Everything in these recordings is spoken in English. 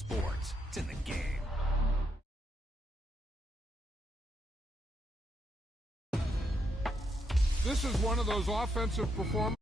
sports. It's in the game. This is one of those offensive performances.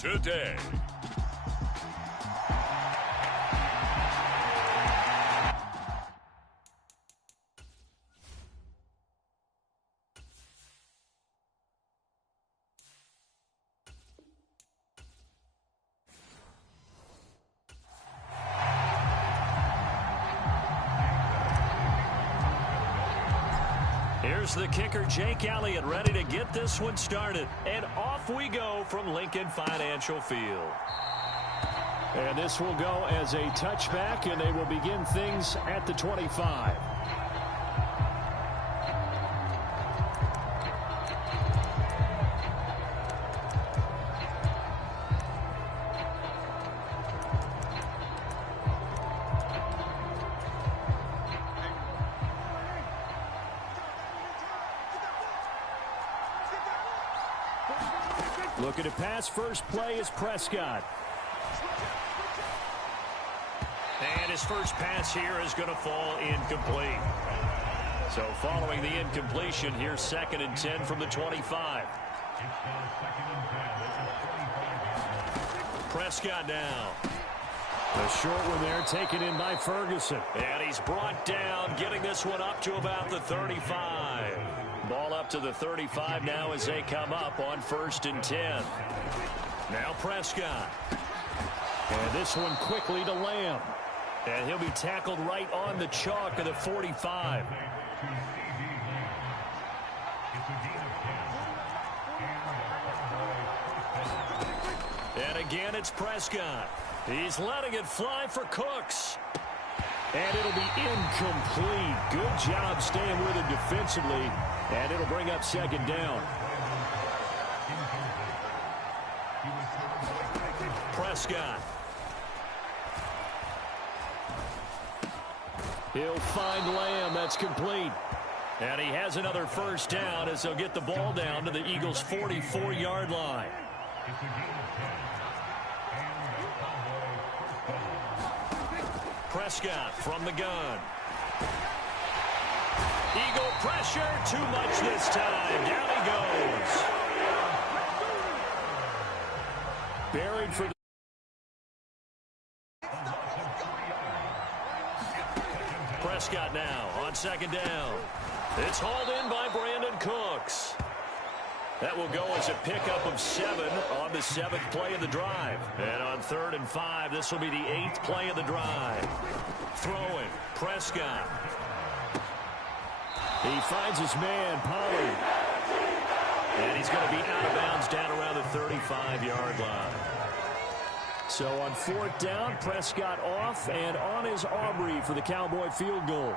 Today. Here's the kicker, Jake Elliott, ready to get this one started. And off we go from Lincoln Financial Field. And this will go as a touchback, and they will begin things at the 25. Looking to pass, first play is Prescott. And his first pass here is going to fall incomplete. So following the incompletion, here's 2nd and 10 from the 25. Prescott now. The short one there taken in by Ferguson. And he's brought down, getting this one up to about the 35. Ball up to the 35 now as they come up on 1st and 10. Now Prescott. And this one quickly to Lamb. And he'll be tackled right on the chalk of the 45. And again, it's Prescott. He's letting it fly for Cooks. And it'll be incomplete. Good job staying with it defensively. And it'll bring up 2nd down. Prescott. He'll find Lamb. That's complete. And he has another 1st down as they'll get the ball down to the Eagles' 44-yard line. Prescott from the gun. Eagle pressure, too much this time. Down he goes. Buried for the... Prescott now on 2nd down. It's hauled in by Brandon Cooks. That will go as a pickup of 7 on the 7th play of the drive. And on 3rd and 5, this will be the 8th play of the drive. Throwing, Prescott. He finds his man, Pollard. And he's going to be out of bounds down around the 35-yard line. So on 4th down, Prescott off, and on is Aubrey for the Cowboy field goal.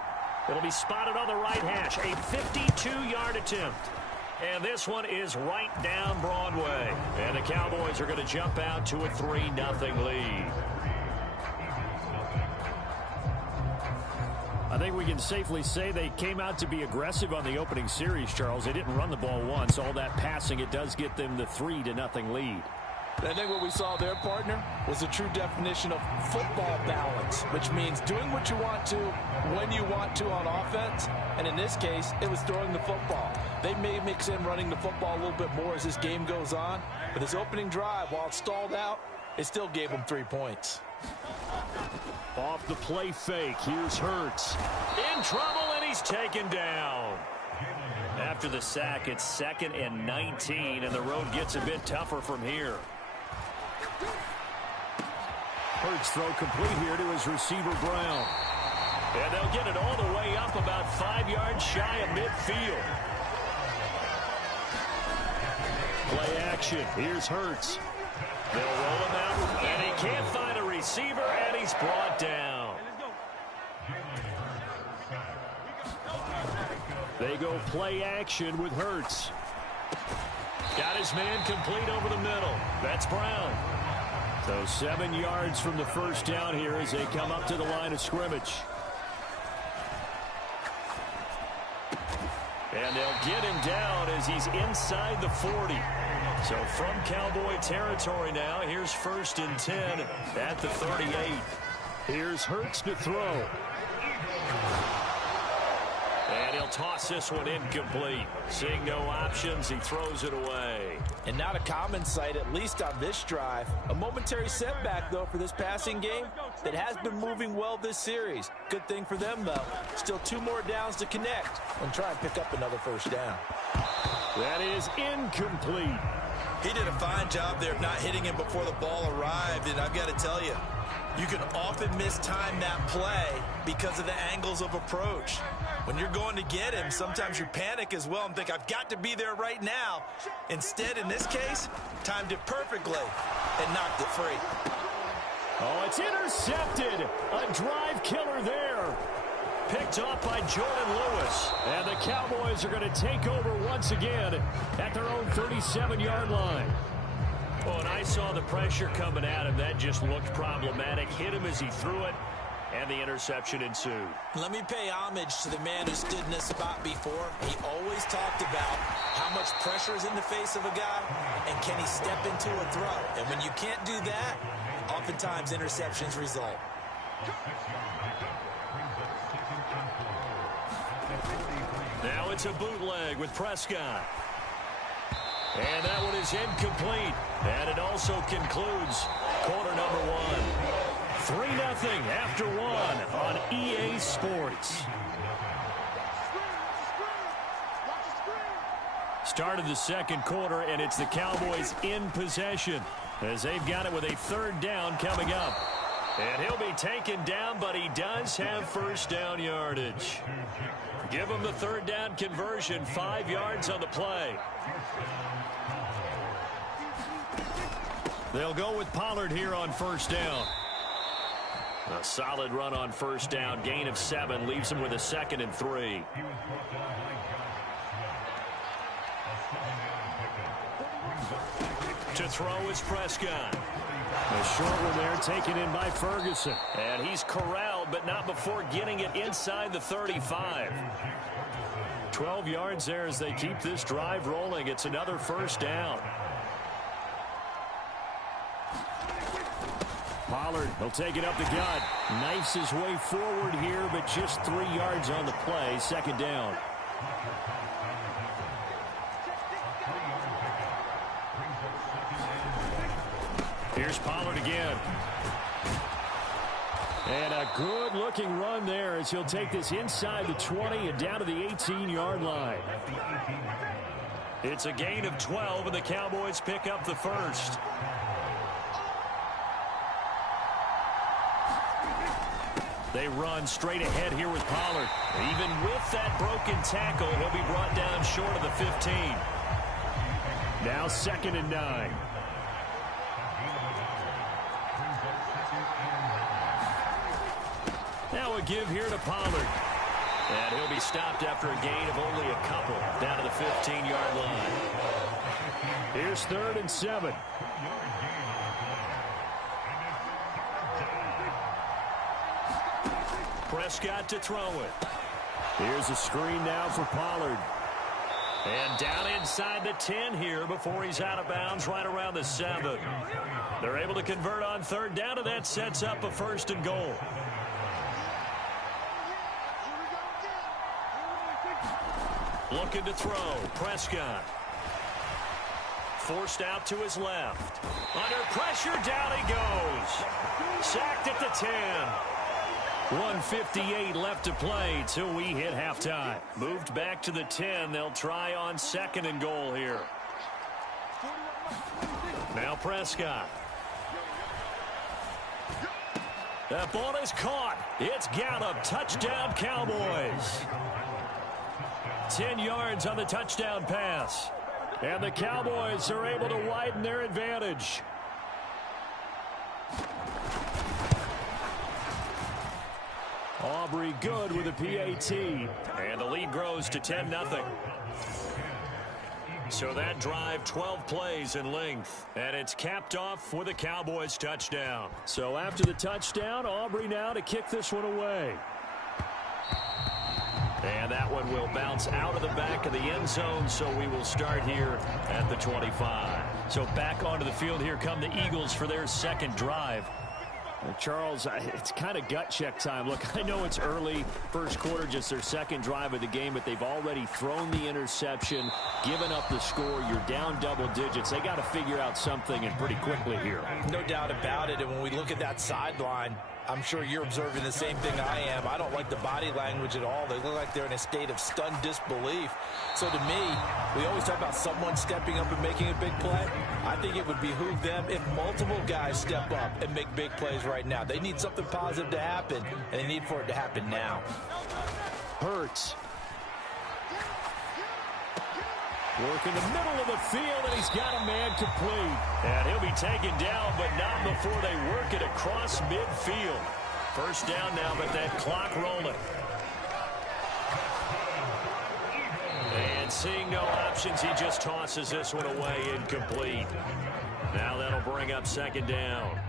It'll be spotted on the right hash, a 52-yard attempt. And this one is right down Broadway. And the Cowboys are going to jump out to a 3-0 lead. I think we can safely say they came out to be aggressive on the opening series, Charles. They didn't run the ball once. All that passing, it does get them the 3-0 lead. I think what we saw there, partner, was a true definition of football balance, which means doing what you want to, when you want to on offense. And in this case, it was throwing the football. They may mix in running the football a little bit more as this game goes on. But this opening drive, while it stalled out, it still gave them 3 points. Off the play fake, here's Hurts. In trouble, and he's taken down. After the sack, it's 2nd and 19, and the road gets a bit tougher from here. Hurts throw complete here to his receiver, Brown. And they'll get it all the way up about 5 yards shy of midfield. Play action, here's Hurts. They'll roll him out, and he can't find a receiver, and he's brought down. They go play action with Hurts. Got his man complete over the middle. That's Brown. So 7 yards from the first down here as they come up to the line of scrimmage. And they'll get him down as he's inside the 40. So from Cowboy territory now, here's 1st and 10 at the 38. Here's Hurts to throw. And he'll toss this one incomplete. Seeing no options, he throws it away. And not a common sight, at least on this drive. A momentary setback, though, for this passing game that has been moving well this series. Good thing for them, though. Still 2 more downs to connect and try and pick up another first down. That is incomplete. He did a fine job there of not hitting him before the ball arrived, and I've got to tell you, you can often mistime that play because of the angles of approach. When you're going to get him, sometimes you panic as well and think, I've got to be there right now. Instead, in this case, timed it perfectly and knocked it free. Oh, it's intercepted. A drive killer there. Picked off by Jordan Lewis. And the Cowboys are going to take over once again at their own 37-yard line. Oh, and I saw the pressure coming at him. That just looked problematic. Hit him as he threw it, and the interception ensued. Let me pay homage to the man who stood in this spot before. He always talked about how much pressure is in the face of a guy, and can he step into a throw. And when you can't do that, oftentimes interceptions result. Now it's a bootleg with Prescott. And that one is incomplete. And it also concludes quarter number 1. 3-0 after 1 on EA Sports. Started the second quarter, and it's the Cowboys in possession as they've got it with a 3rd down coming up. And he'll be taken down, but he does have first down yardage. Give him the 3rd down conversion, 5 yards on the play. They'll go with Pollard here on first down. A solid run on first down. Gain of 7 leaves him with a 2nd and 3. To throw is Prescott. A short one there taken in by Ferguson. And he's corralled, but not before getting it inside the 35. 12 yards there as they keep this drive rolling. It's another first down. Pollard, he'll take it up the gut. Knifes his way forward here, but just 3 yards on the play. 2nd down. Here's Pollard again. And a good-looking run there as he'll take this inside the 20 and down to the 18-yard line. It's a gain of 12, and the Cowboys pick up the first. They run straight ahead here with Pollard. Even with that broken tackle, he'll be brought down short of the 15. Now 2nd and 9. Now a give here to Pollard. And he'll be stopped after a gain of only a couple down to the 15-yard line. Here's 3rd and 7. Prescott to throw it. Here's a screen now for Pollard. And down inside the 10 here before he's out of bounds right around the 7. They're able to convert on 3rd down, and that sets up a 1st and goal. Looking to throw. Prescott. Forced out to his left. Under pressure, down he goes. Sacked at the 10. 1:58 left to play till we hit halftime. Moved back to the 10. They'll try on 2nd and goal here. Now Prescott. That ball is caught. It's Gallup. Touchdown, Cowboys. 10 yards on the touchdown pass. And the Cowboys are able to widen their advantage. Aubrey good with a PAT. And the lead grows to 10-0. So that drive, 12 plays in length. And it's capped off with a Cowboys touchdown. So after the touchdown, Aubrey now to kick this one away. And that one will bounce out of the back of the end zone, so we will start here at the 25. So back onto the field, here come the Eagles for their 2nd drive. Charles, it's kind of gut check time. Look, I know it's early, 1st quarter, just their 2nd drive of the game, but they've already thrown the interception, given up the score. You're down double digits. They got to figure out something, and pretty quickly here. No doubt about it, and when we look at that sideline, I'm sure you're observing the same thing I am. I don't like the body language at all. They look like they're in a state of stunned disbelief. So to me, we always talk about someone stepping up and making a big play. I think it would behoove them if multiple guys step up and make big plays right now. They need something positive to happen, and they need for it to happen now. Hurts. Work in the middle of the field, and he's got a man complete. And he'll be taken down, but not before they work it across midfield. 1st down now, but that clock rolling. And seeing no options, he just tosses this one away incomplete. Now that'll bring up 2nd down.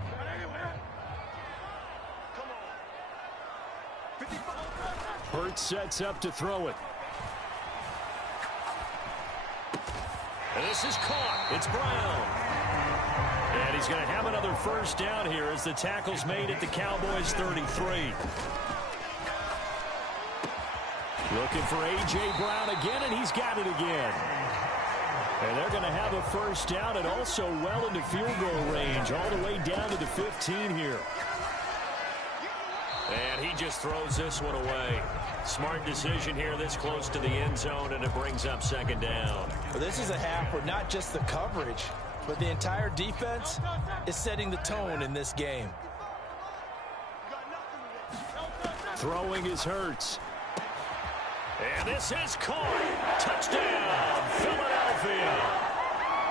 Hurts sets up to throw it. And this is caught. It's Brown. And he's going to have another 1st down here as the tackle's made at the Cowboys 33. Looking for A.J. Brown again, and he's got it again. And they're going to have a 1st down and also well into field goal range, all the way down to the 15 here. And he just throws this one away. Smart decision here this close to the end zone, and it brings up 2nd down. Well, this is a half where not just the coverage, but the entire defense is setting the tone in this game. Throwing is Hurts. And this is caught. Touchdown, Philadelphia.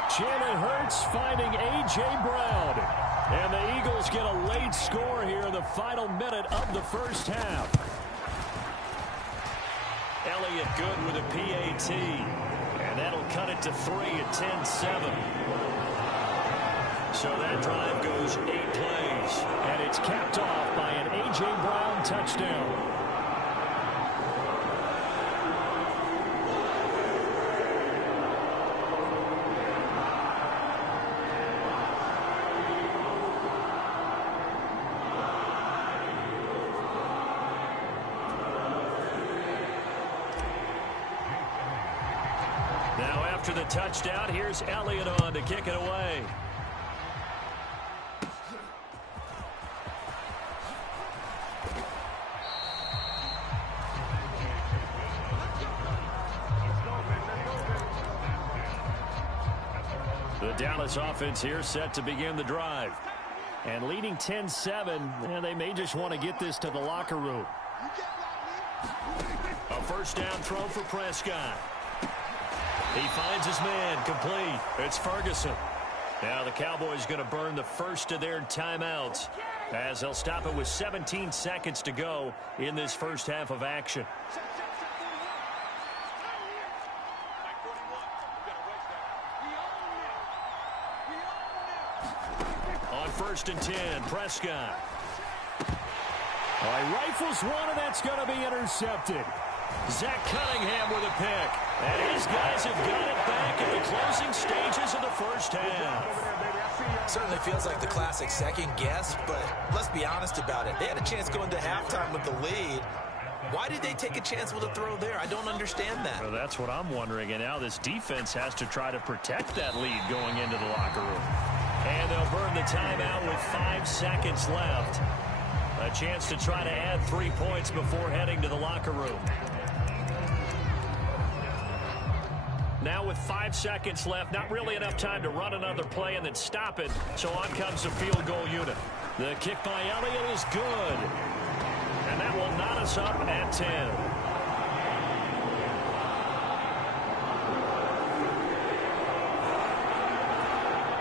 Jalen Hurts finding A.J. Brown. And the Eagles get a late score here in the final minute of the 1st half. Elliott good with a PAT. And that'll cut it to 3 at 10-7. So that drive goes 8 plays. And it's capped off by an A.J. Brown touchdown. Now after the touchdown, here's Elliott on to kick it away. The Dallas offense here set to begin the drive. And leading 10-7, and they may just want to get this to the locker room. A 1st down throw for Prescott. He finds his man, complete. It's Ferguson. Now the Cowboys going to burn the first of their timeouts. as they'll stop it with 17 seconds to go in this first half of action. On 1st and 10, Prescott. Rifles one, and that's going to be intercepted. Zach Cunningham with a pick. And his guys have got it back at the closing stages of the first half. Certainly feels like the classic second guess, but let's be honest about it. They had a chance going to halftime with the lead. Why did they take a chance with a throw there? I don't understand that. Well, that's what I'm wondering. And now this defense has to try to protect that lead going into the locker room. And they'll burn the timeout with 5 seconds left. A chance to try to add 3 points before heading to the locker room. Now with 5 seconds left, not really enough time to run another play and then stop it. So on comes the field goal unit. The kick by Elliott is good. And that will knot us up at 10.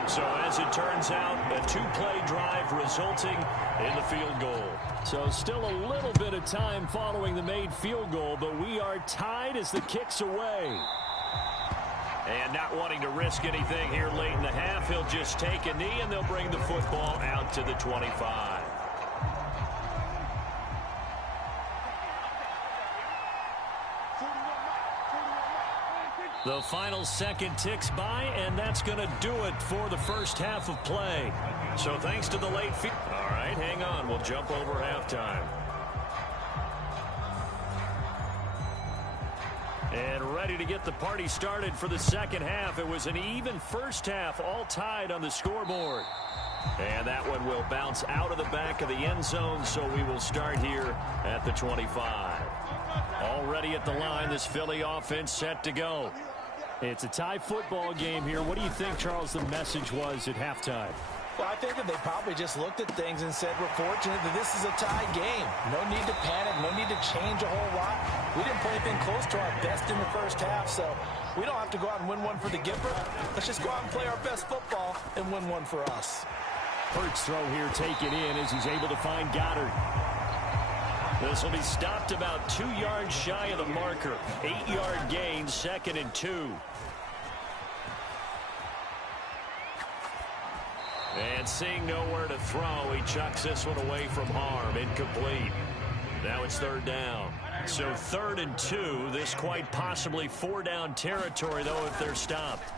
So as it turns out, a 2-play drive resulting in the field goal. So still a little bit of time following the made field goal, but we are tied as the kick's away. And not wanting to risk anything here late in the half, he'll just take a knee and they'll bring the football out to the 25. The final second ticks by, and that's going to do it for the first half of play. So thanks to the late field. All right, hang on. We'll jump over halftime. And ready to get the party started for the second half. It was an even first half, all tied on the scoreboard. And that one will bounce out of the back of the end zone, so we will start here at the 25. Already at the line, this Philly offense set to go. It's a tie football game here. What do you think, Charles, the message was at halftime? Well, I think that they probably just looked at things and said, we're fortunate that this is a tie game. No need to panic, no need to change a whole lot. We didn't play anything close to our best in the first half, so we don't have to go out and win one for the Gipper. Let's just go out and play our best football and win one for us. Hurts throw here taken in as he's able to find Goddard. This will be stopped about 2 yards shy of the marker. 8-yard gain, 2nd and 2. And seeing nowhere to throw, he chucks this one away from harm. Incomplete. Now it's 3rd down. So 3rd and 2. This quite possibly 4-down territory, though, if they're stopped.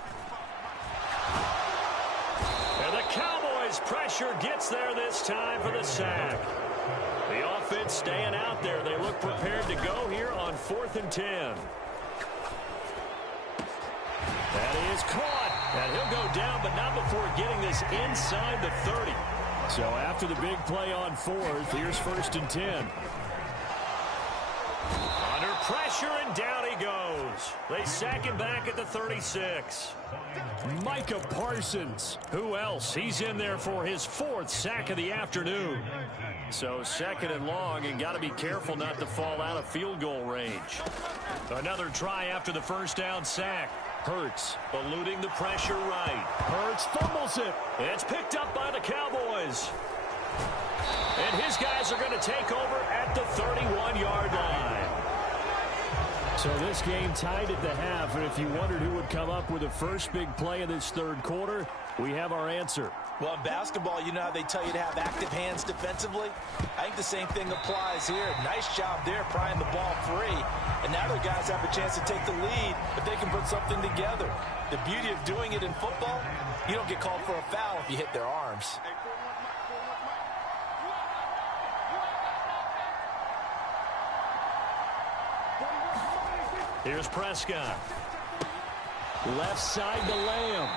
And the Cowboys' pressure gets there this time for the sack. The offense staying out there. They look prepared to go here on 4th and 10. That is caught. And he'll go down, but not before getting this inside the 30. So after the big play on 4th, here's 1st and 10. Under pressure, and down he goes. They sack him back at the 36. Micah Parsons. Who else? He's in there for his 4th sack of the afternoon. So 2nd and long, and got to be careful not to fall out of field goal range. Another try after the 1st down sack. Hurts eluding the pressure right. Hurts fumbles it. It's picked up by the Cowboys. And his guys are going to take over at the 31-yard line. So this game tied at the half, and if you wondered who would come up with the first big play in this 3rd quarter, we have our answer. Well, in basketball, you know how they tell you to have active hands defensively? I think the same thing applies here. Nice job there prying the ball free. And now their guys have a chance to take the lead if they can put something together. The beauty of doing it in football, you don't get called for a foul if you hit their arms. Here's Prescott. Left side to Lamb.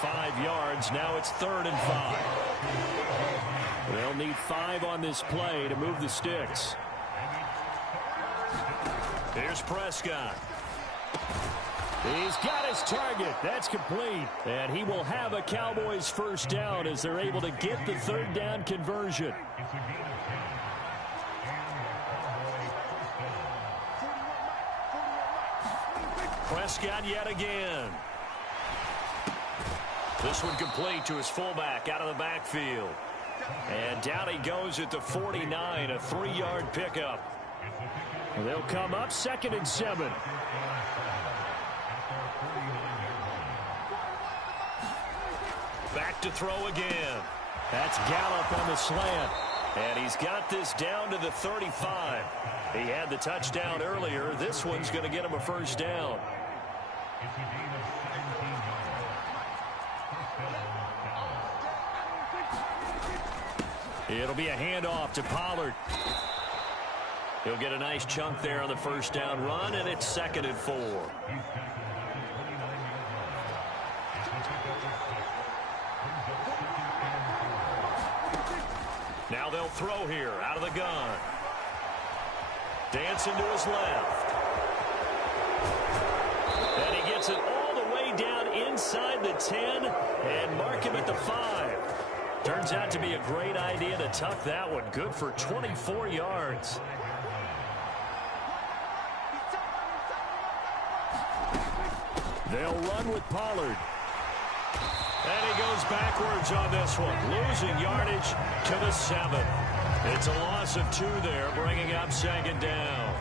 5 yards. Now it's 3rd and 5. They'll need 5 on this play to move the sticks. Here's Prescott. He's got his target. That's complete. And he will have a Cowboys 1st down as they're able to get the 3rd down conversion. Prescott yet again. This one complete to his fullback out of the backfield. And down he goes at the 49, a 3-yard pickup. They'll come up 2nd and 7. Back to throw again. That's Gallup on the slant. And he's got this down to the 35. He had the touchdown earlier. This one's going to get him a first down. It'll be a handoff to Pollard. He'll get a nice chunk there on the first down run, and it's 2nd and 4. Now they'll throw here out of the gun. Dancing to his left. And he gets it all the way down inside the 10 and mark him at the 5. Turns out to be a great idea to tuck that one. Good for 24 yards. They'll run with Pollard. And he goes backwards on this one, losing yardage to the 7. It's a loss of 2 there, bringing up 2nd down.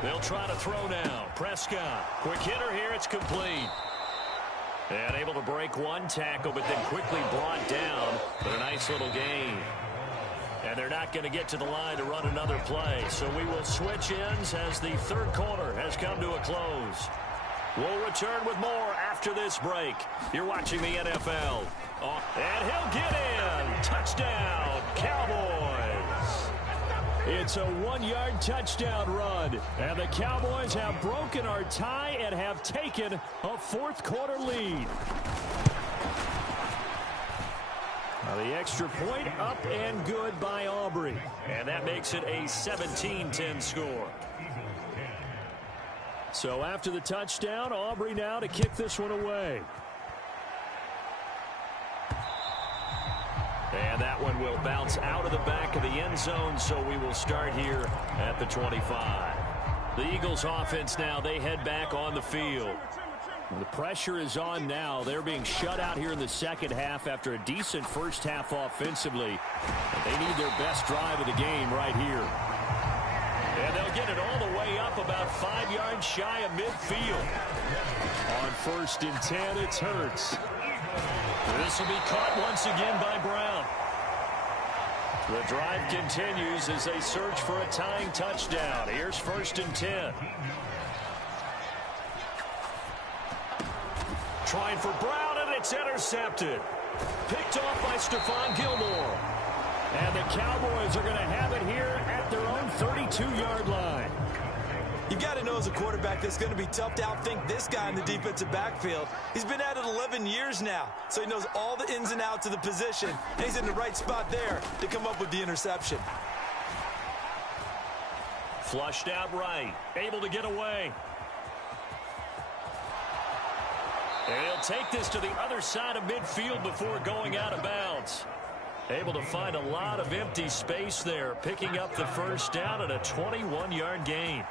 They'll try to throw now. Prescott, quick hitter here, it's complete. And able to break one tackle, but then quickly brought down. But a nice little gain. And they're not going to get to the line to run another play. So we will switch ends as the 3rd quarter has come to a close. We'll return with more after this break. You're watching the NFL. Oh, and he'll get in. Touchdown, Cowboys. It's a 1-yard touchdown run. And the Cowboys have broken our tie and have taken a 4th quarter lead. Now the extra point up and good by Aubrey. And that makes it a 17-10 score. So after the touchdown, Aubrey now to kick this one away. And that one will bounce out of the back of the end zone, so we will start here at the 25. The Eagles offense now, they head back on the field. The pressure is on now. They're being shut out here in the second half after a decent first half offensively. But they need their best drive of the game right here. And they'll get it all the way up about 5 yards shy of midfield. On 1st and 10, it's Hurts. This will be caught once again by Brown. The drive continues as they search for a tying touchdown. Here's 1st and 10. Trying for Brown, and it's intercepted. Picked off by Stephon Gilmore. And the Cowboys are going to have it here at their own 32-yard line. You got to know as a quarterback that's going to be tough to outthink this guy in the defensive backfield. He's been at it 11 years now, so he knows all the ins and outs of the position, and he's in the right spot there to come up with the interception. Flushed out right, able to get away. And he'll take this to the other side of midfield before going out of bounds. Able to find a lot of empty space there, picking up the first down at a 21-yard gain.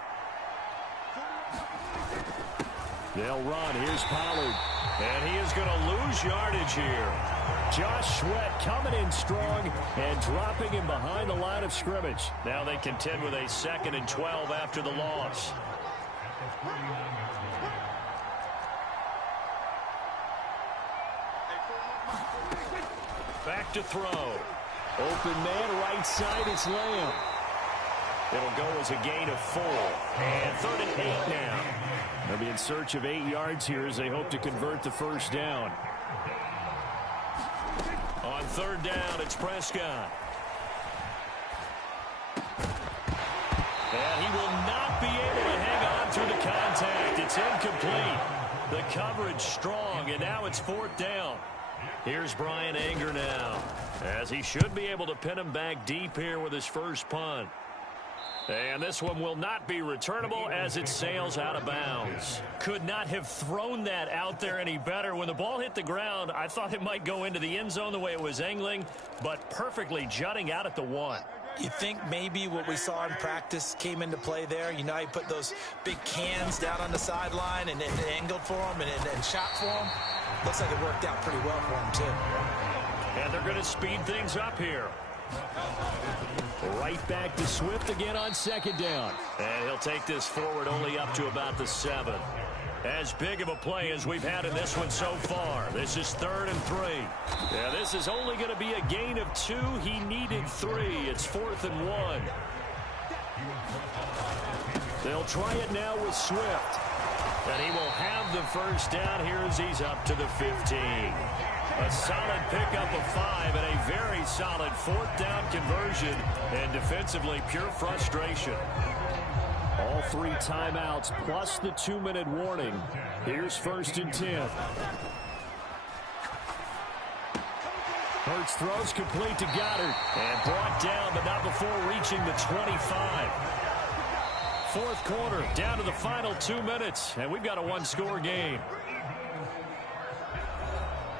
They'll run. Here's Pollard. And he is going to lose yardage here. Josh Sweat coming in strong and dropping him behind the line of scrimmage. Now they contend with a 2nd and 12 after the loss. Back to throw. Open man right side, it's Lamb. It'll go as a gain of 4. And 3rd and 8 now. They'll be in search of 8 yards here as they hope to convert the first down. On 3rd down, it's Prescott. And he will not be able to hang on through the contact. It's incomplete. The coverage strong, and now it's 4th down. Here's Brian Anger now, as he should be able to pin him back deep here with his first punt. And this one will not be returnable as it sails out of bounds. Could not have thrown that out there any better. When the ball hit the ground, I thought it might go into the end zone the way it was angling, but perfectly jutting out at the 1. You think maybe what we saw in practice came into play there? You know, he put those big cans down on the sideline and angled for him and shot for him. Looks like it worked out pretty well for him, too. And they're going to speed things up here. Right back to Swift again on second down. And he'll take this forward only up to about the 7. As big of a play as we've had in this one so far. This is 3rd and 3. Yeah, this is only going to be a gain of 2. He needed 3. It's 4th and 1. They'll try it now with Swift. And he will have the first down here as he's up to the 15. A solid pickup of 5 and a very solid 4th down conversion. And defensively, pure frustration. All 3 timeouts plus the 2-minute warning. Here's 1st and 10. Hurts throws complete to Goddard. And brought down, but not before reaching the 25. 4th quarter, down to the final 2 minutes. And we've got a 1-score game.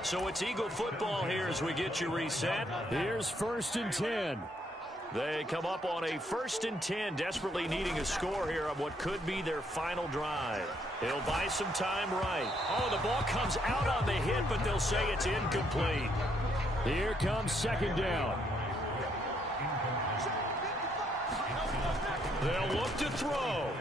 So it's Eagle football here as we get you reset. Here's 1st and 10. They come up on a 1st and 10, desperately needing a score here on what could be their final drive. He'll buy some time right. Oh, the ball comes out on the hit, but they'll say it's incomplete. Here comes 2nd down. They'll look to throw.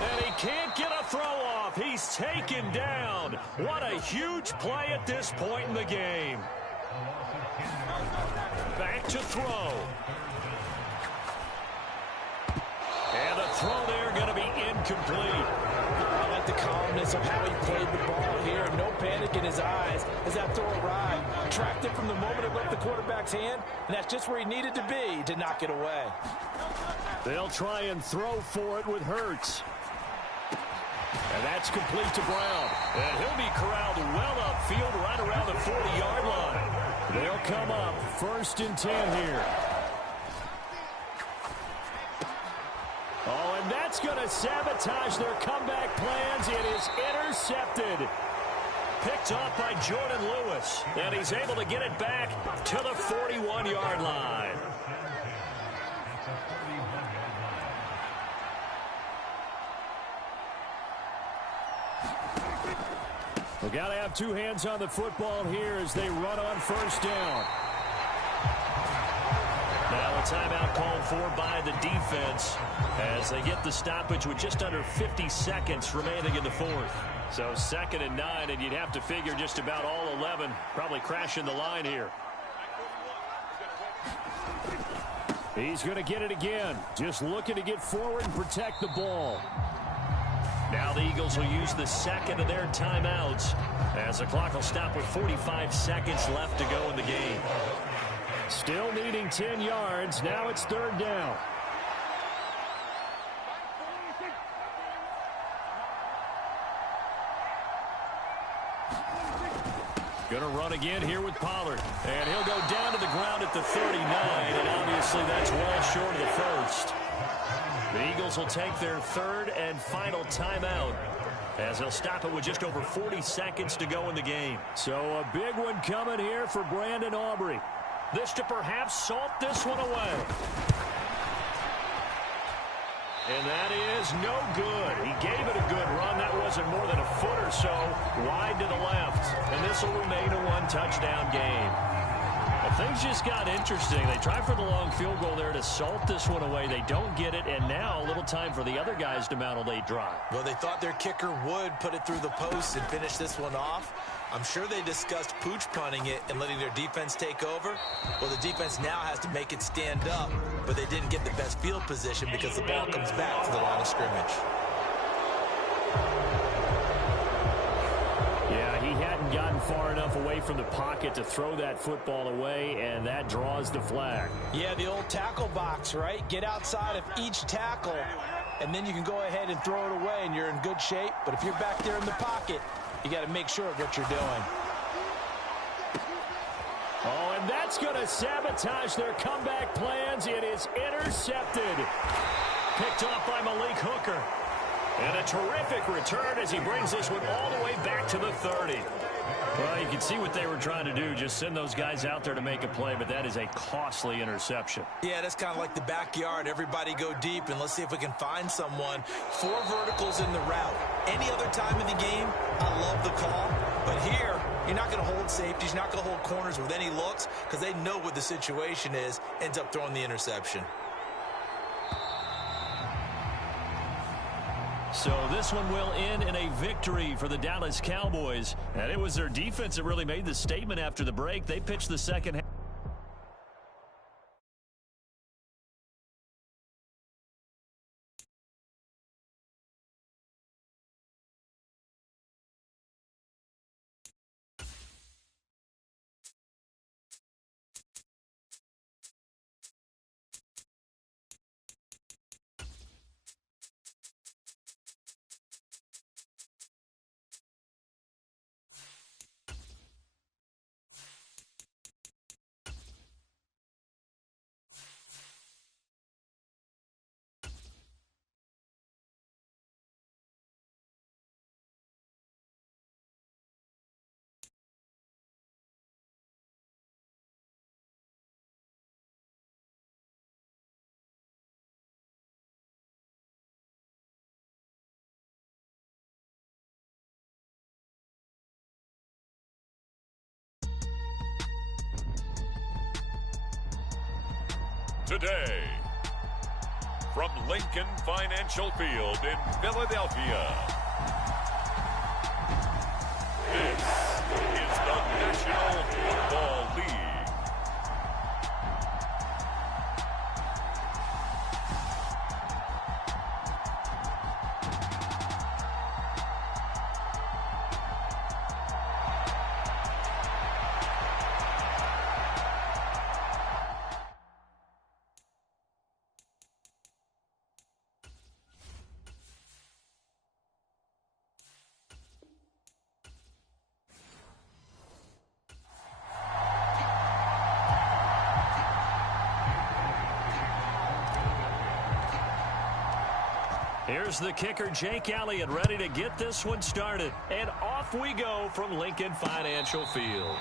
And he can't get a throw off. He's taken down. What a huge play at this point in the game. Back to throw. And the throw there going to be incomplete. I like the calmness of how he played the ball here. No panic in his eyes as that throw arrived. Tracked it from the moment it left the quarterback's hand, and that's just where he needed to be to knock it away. They'll try and throw for it with Hurts. And that's complete to Brown. And he'll be corralled well upfield right around the 40-yard line. They'll come up 1st and 10 here. Oh, and that's going to sabotage their comeback plans. It is intercepted. Picked off by Jordan Lewis. And he's able to get it back to the 41-yard line. We've got to have 2 hands on the football here as they run on 1st down. Now a timeout called for by the defense as they get the stoppage with just under 50 seconds remaining in the 4th. So 2nd and 9, and you'd have to figure just about all 11 probably crashing the line here. He's going to get it again. Just looking to get forward and protect the ball. Now the Eagles will use the 2nd of their timeouts as the clock will stop with 45 seconds left to go in the game. Still needing 10 yards. Now it's 3rd down. Going to run again here with Pollard. And he'll go down to the ground at the 39, and obviously that's well short of the 1st. The Eagles will take their 3rd and final timeout as they'll stop it with just over 40 seconds to go in the game. So a big one coming here for Brandon Aubrey. This to perhaps salt this one away. And that is no good. He gave it a good run. That wasn't more than a foot or so wide to the left. And this will remain a 1-touchdown game. But things just got interesting. They tried for the long field goal there to salt this one away. They don't get it, and now a little time for the other guys to mount a late drive. Well, they thought their kicker would put it through the post and finish this one off. I'm sure they discussed pooch punting it and letting their defense take over. Well, the defense now has to make it stand up, but they didn't get the best field position because the ball comes back to the line of scrimmage. Yeah, he hadn't gotten far enough away from the pocket to throw that football away, and that draws the flag. Yeah, the old tackle box, right? Get outside of each tackle, and then you can go ahead and throw it away, and you're in good shape. But if you're back there in the pocket, you got to make sure of what you're doing. Oh, and that's going to sabotage their comeback plans. It is intercepted. Picked off by Malik Hooker. And a terrific return as he brings this one all the way back to the 30. Well, you can see what they were trying to do, just send those guys out there to make a play, but that is a costly interception. Yeah, that's kind of like the backyard. Everybody go deep, and let's see if we can find someone. 4 verticals in the route. Any other time in the game, I love the call. But here, you're not going to hold safeties. You're not going to hold corners with any looks because they know what the situation is, ends up throwing the interception. So this one will end in a victory for the Dallas Cowboys. And it was their defense that really made the statement after the break. They pitched the second half. Today, from Lincoln Financial Field in Philadelphia, this is the National Football League. Here's the kicker, Jake Elliott, ready to get this one started. And off we go from Lincoln Financial Field.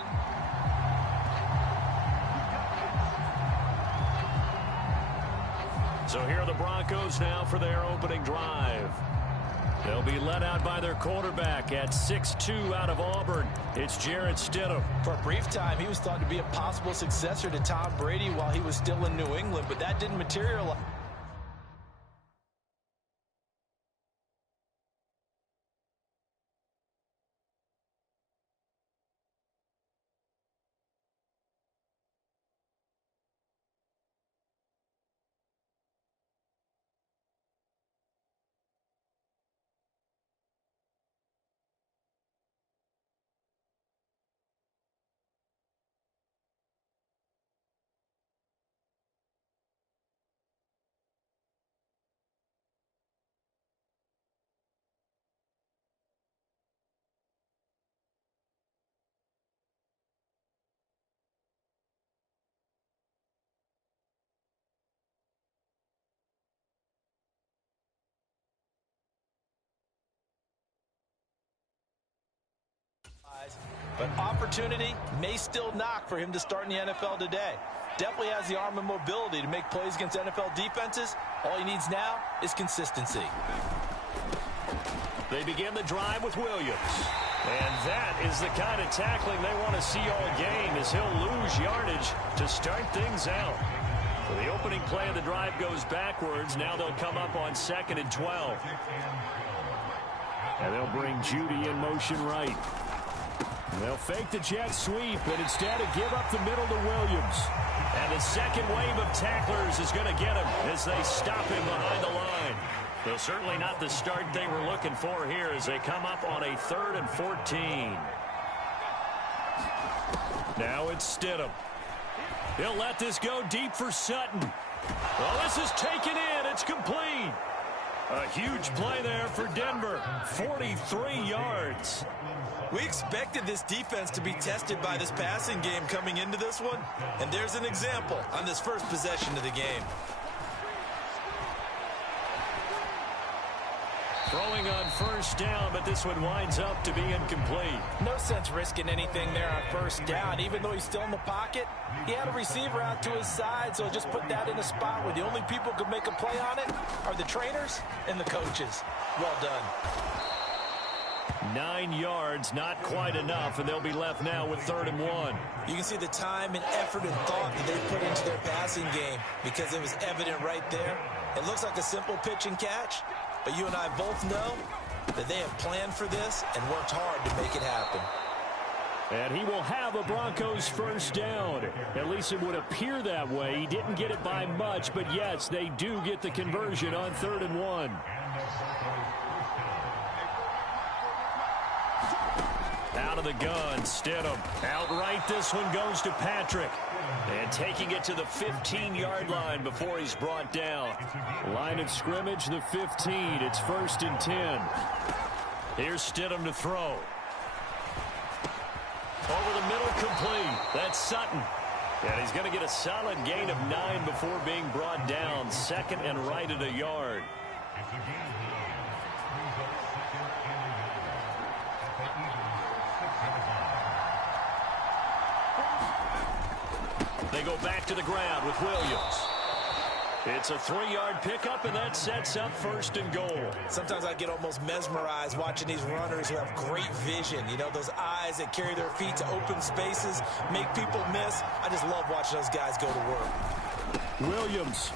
So here are the Broncos now for their opening drive. They'll be led out by their quarterback at 6'2" out of Auburn. It's Jarrett Stidham. For a brief time, he was thought to be a possible successor to Tom Brady while he was still in New England, but that didn't materialize. But opportunity may still knock for him to start in the NFL today. Definitely has the arm and mobility to make plays against NFL defenses. All he needs now is consistency. They begin the drive with Williams. And that is the kind of tackling they want to see all game, as he'll lose yardage to start things out. So the opening play of the drive goes backwards. Now they'll come up on 2nd and 12. And they'll bring Judy in motion right. They'll fake the jet sweep, but instead of give up the middle to Williams. And the second wave of tacklers is going to get him as they stop him behind the line. Though certainly not the start they were looking for here as they come up on a 3rd and 14. Now it's Stidham. He'll let this go deep for Sutton. Well, this is taken in. It's complete. A huge play there for Denver. 43 yards. We expected this defense to be tested by this passing game coming into this one, and there's an example on this first possession of the game. Throwing on first down, but this one winds up to be incomplete. No sense risking anything there on first down. Even though he's still in the pocket, he had a receiver out to his side, so just put that in a spot where the only people who can make a play on it are the trainers and the coaches. Well done. 9 yards, not quite enough, and they'll be left now with 3rd and 1. You can see the time and effort and thought that they put into their passing game because it was evident right there. It looks like a simple pitch and catch, but you and I both know that they have planned for this and worked hard to make it happen. And he will have a Broncos first down. At least it would appear that way. He didn't get it by much, but yes, they do get the conversion on 3rd and 1. Out of the gun, Stidham. Outright, this one goes to Patrick. And taking it to the 15-yard line before he's brought down. Line of scrimmage, the 15. It's 1st and 10. Here's Stidham to throw. Over the middle, complete. That's Sutton. And he's going to get a solid gain of 9 before being brought down. 2nd and right at a yard. They go back to the ground with Williams. It's a 3-yard pickup, and that sets up 1st and goal. Sometimes I get almost mesmerized watching these runners who have great vision. You know, those eyes that carry their feet to open spaces, make people miss. I just love watching those guys go to work. Williams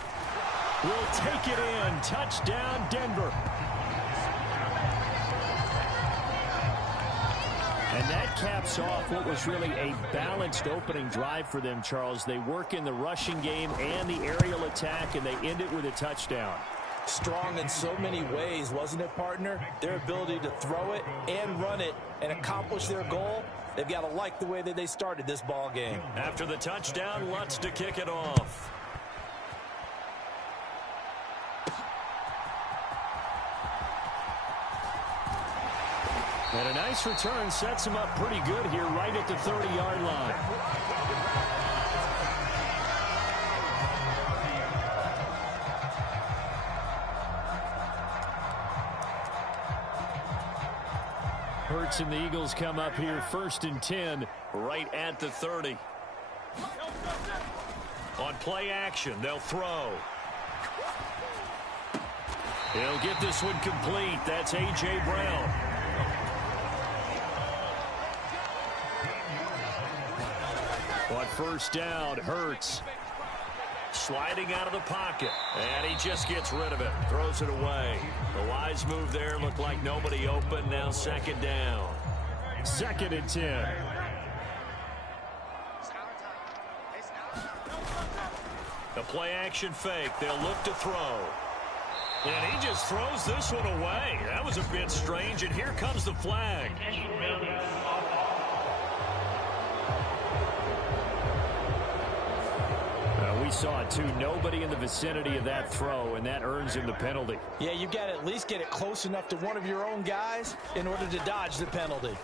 will take it in. Touchdown, Denver. And that caps off what was really a balanced opening drive for them, Charles. They work in the rushing game and the aerial attack, and they end it with a touchdown. Strong in so many ways, wasn't it, partner? Their ability to throw it and run it and accomplish their goal, they've got to like the way that they started this ball game. After the touchdown, Lutz to kick it off. And a nice return sets him up pretty good here right at the 30-yard line. Hurts and the Eagles come up here 1st and 10 right at the 30. On play action, they'll throw. He'll get this one complete. That's A.J. Brown. On first down, Hurts sliding out of the pocket, and he just gets rid of it, throws it away. The wise move there, looked like nobody open. Now 2nd down. 2nd and 10. The play action fake. They'll look to throw. And he just throws this one away. That was a bit strange, and here comes the flag. We saw it, too. Nobody in the vicinity of that throw, and that earns him the penalty. Yeah, you got to at least get it close enough to one of your own guys in order to dodge the penalty.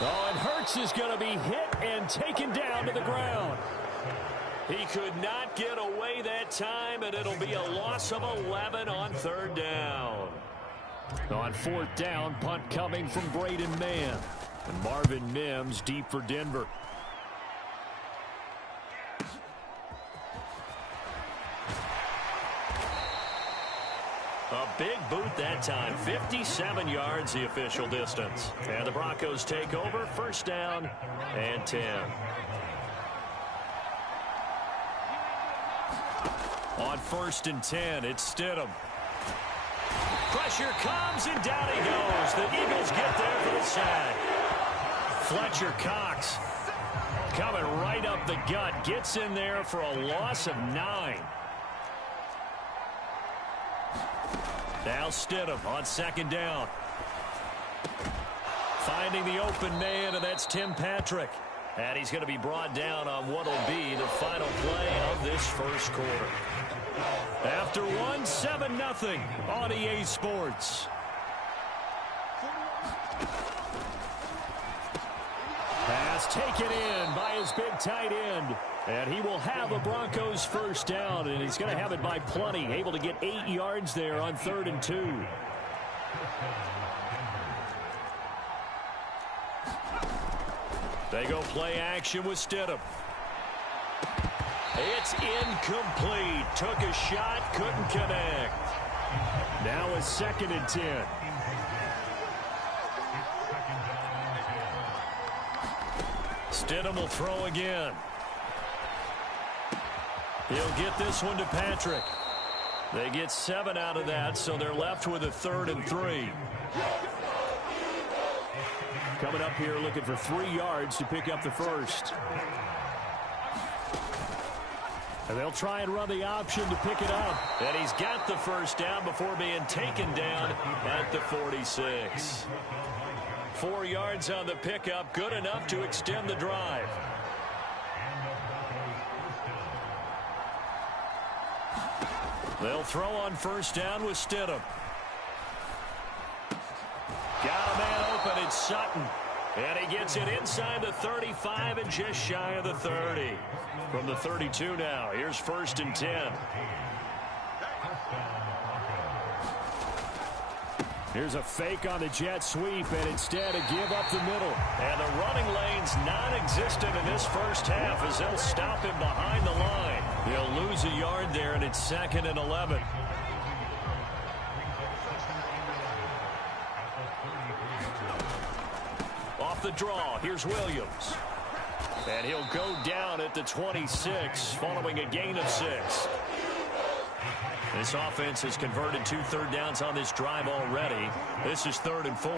Oh, and Hurts is going to be hit and taken down to the ground. He could not get away that time, and it'll be a loss of 11 on 3rd down. On 4th down, punt coming from Braden Mann. And Marvin Mims deep for Denver. A big boot that time. 57 yards the official distance. And the Broncos take over. 1st down and 10. On 1st and 10, it's Stidham. Pressure comes, and down he goes. The Eagles get there for the sack. Fletcher Cox coming right up the gut. Gets in there for a loss of 9. Now Stidham on 2nd down. Finding the open man, and that's Tim Patrick. And he's going to be brought down on what will be the final play of this 1st quarter. After 1, 7-0 on EA Sports. Pass Just taken in by his big tight end. And he will have a Broncos first down, and he's going to have it by plenty. Able to get 8 yards there on 3rd and 2. They go play action with Stidham. It's incomplete. Took a shot, couldn't connect. Now it's 2nd and 10. Stidham will throw again. He'll get this one to Patrick. They get 7 out of that, so they're left with a 3rd and 3. Coming up here looking for 3 yards to pick up the first. And they'll try and run the option to pick it up. And he's got the first down before being taken down at the 46. 4 yards on the pickup, good enough to extend the drive. They'll throw on first down with Stidham. Got a man open, it's Sutton. And he gets it inside the 35 and just shy of the 30. From the 32 now, here's 1st and 10. Here's a fake on the jet sweep, and instead a give up the middle. And the running lane's non-existent in this first half as they'll stop him behind the line. He'll lose a yard there, and it's 2nd and 11. Off the draw, here's Williams. And he'll go down at the 26 following a gain of 6. This offense has converted 2 third downs on this drive already. This is 3rd and 4.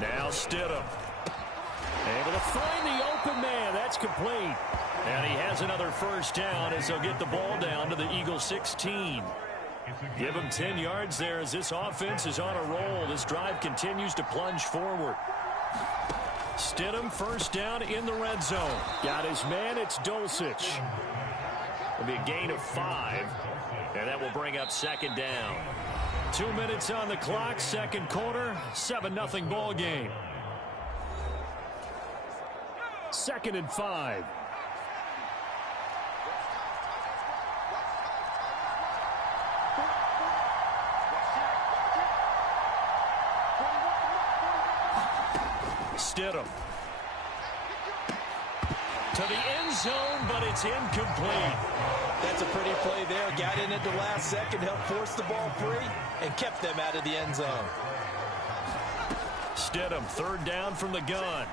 Now Stidham. Able to find the open man. That's complete. And he has another first down as they'll get the ball down to the Eagles 16. Give him 10 yards there as this offense is on a roll. This drive continues to plunge forward. Stidham first down in the red zone. Got his man, it's Dulcich. It'll be a gain of 5. And that will bring up 2nd down. 2 minutes on the clock, 2nd quarter, 7-0 ball game. 2nd and 5. Stidham. To the end zone, but it's incomplete. That's a pretty play there. Got in at the last second, helped force the ball free, and kept them out of the end zone. Stidham, 3rd down from the gun.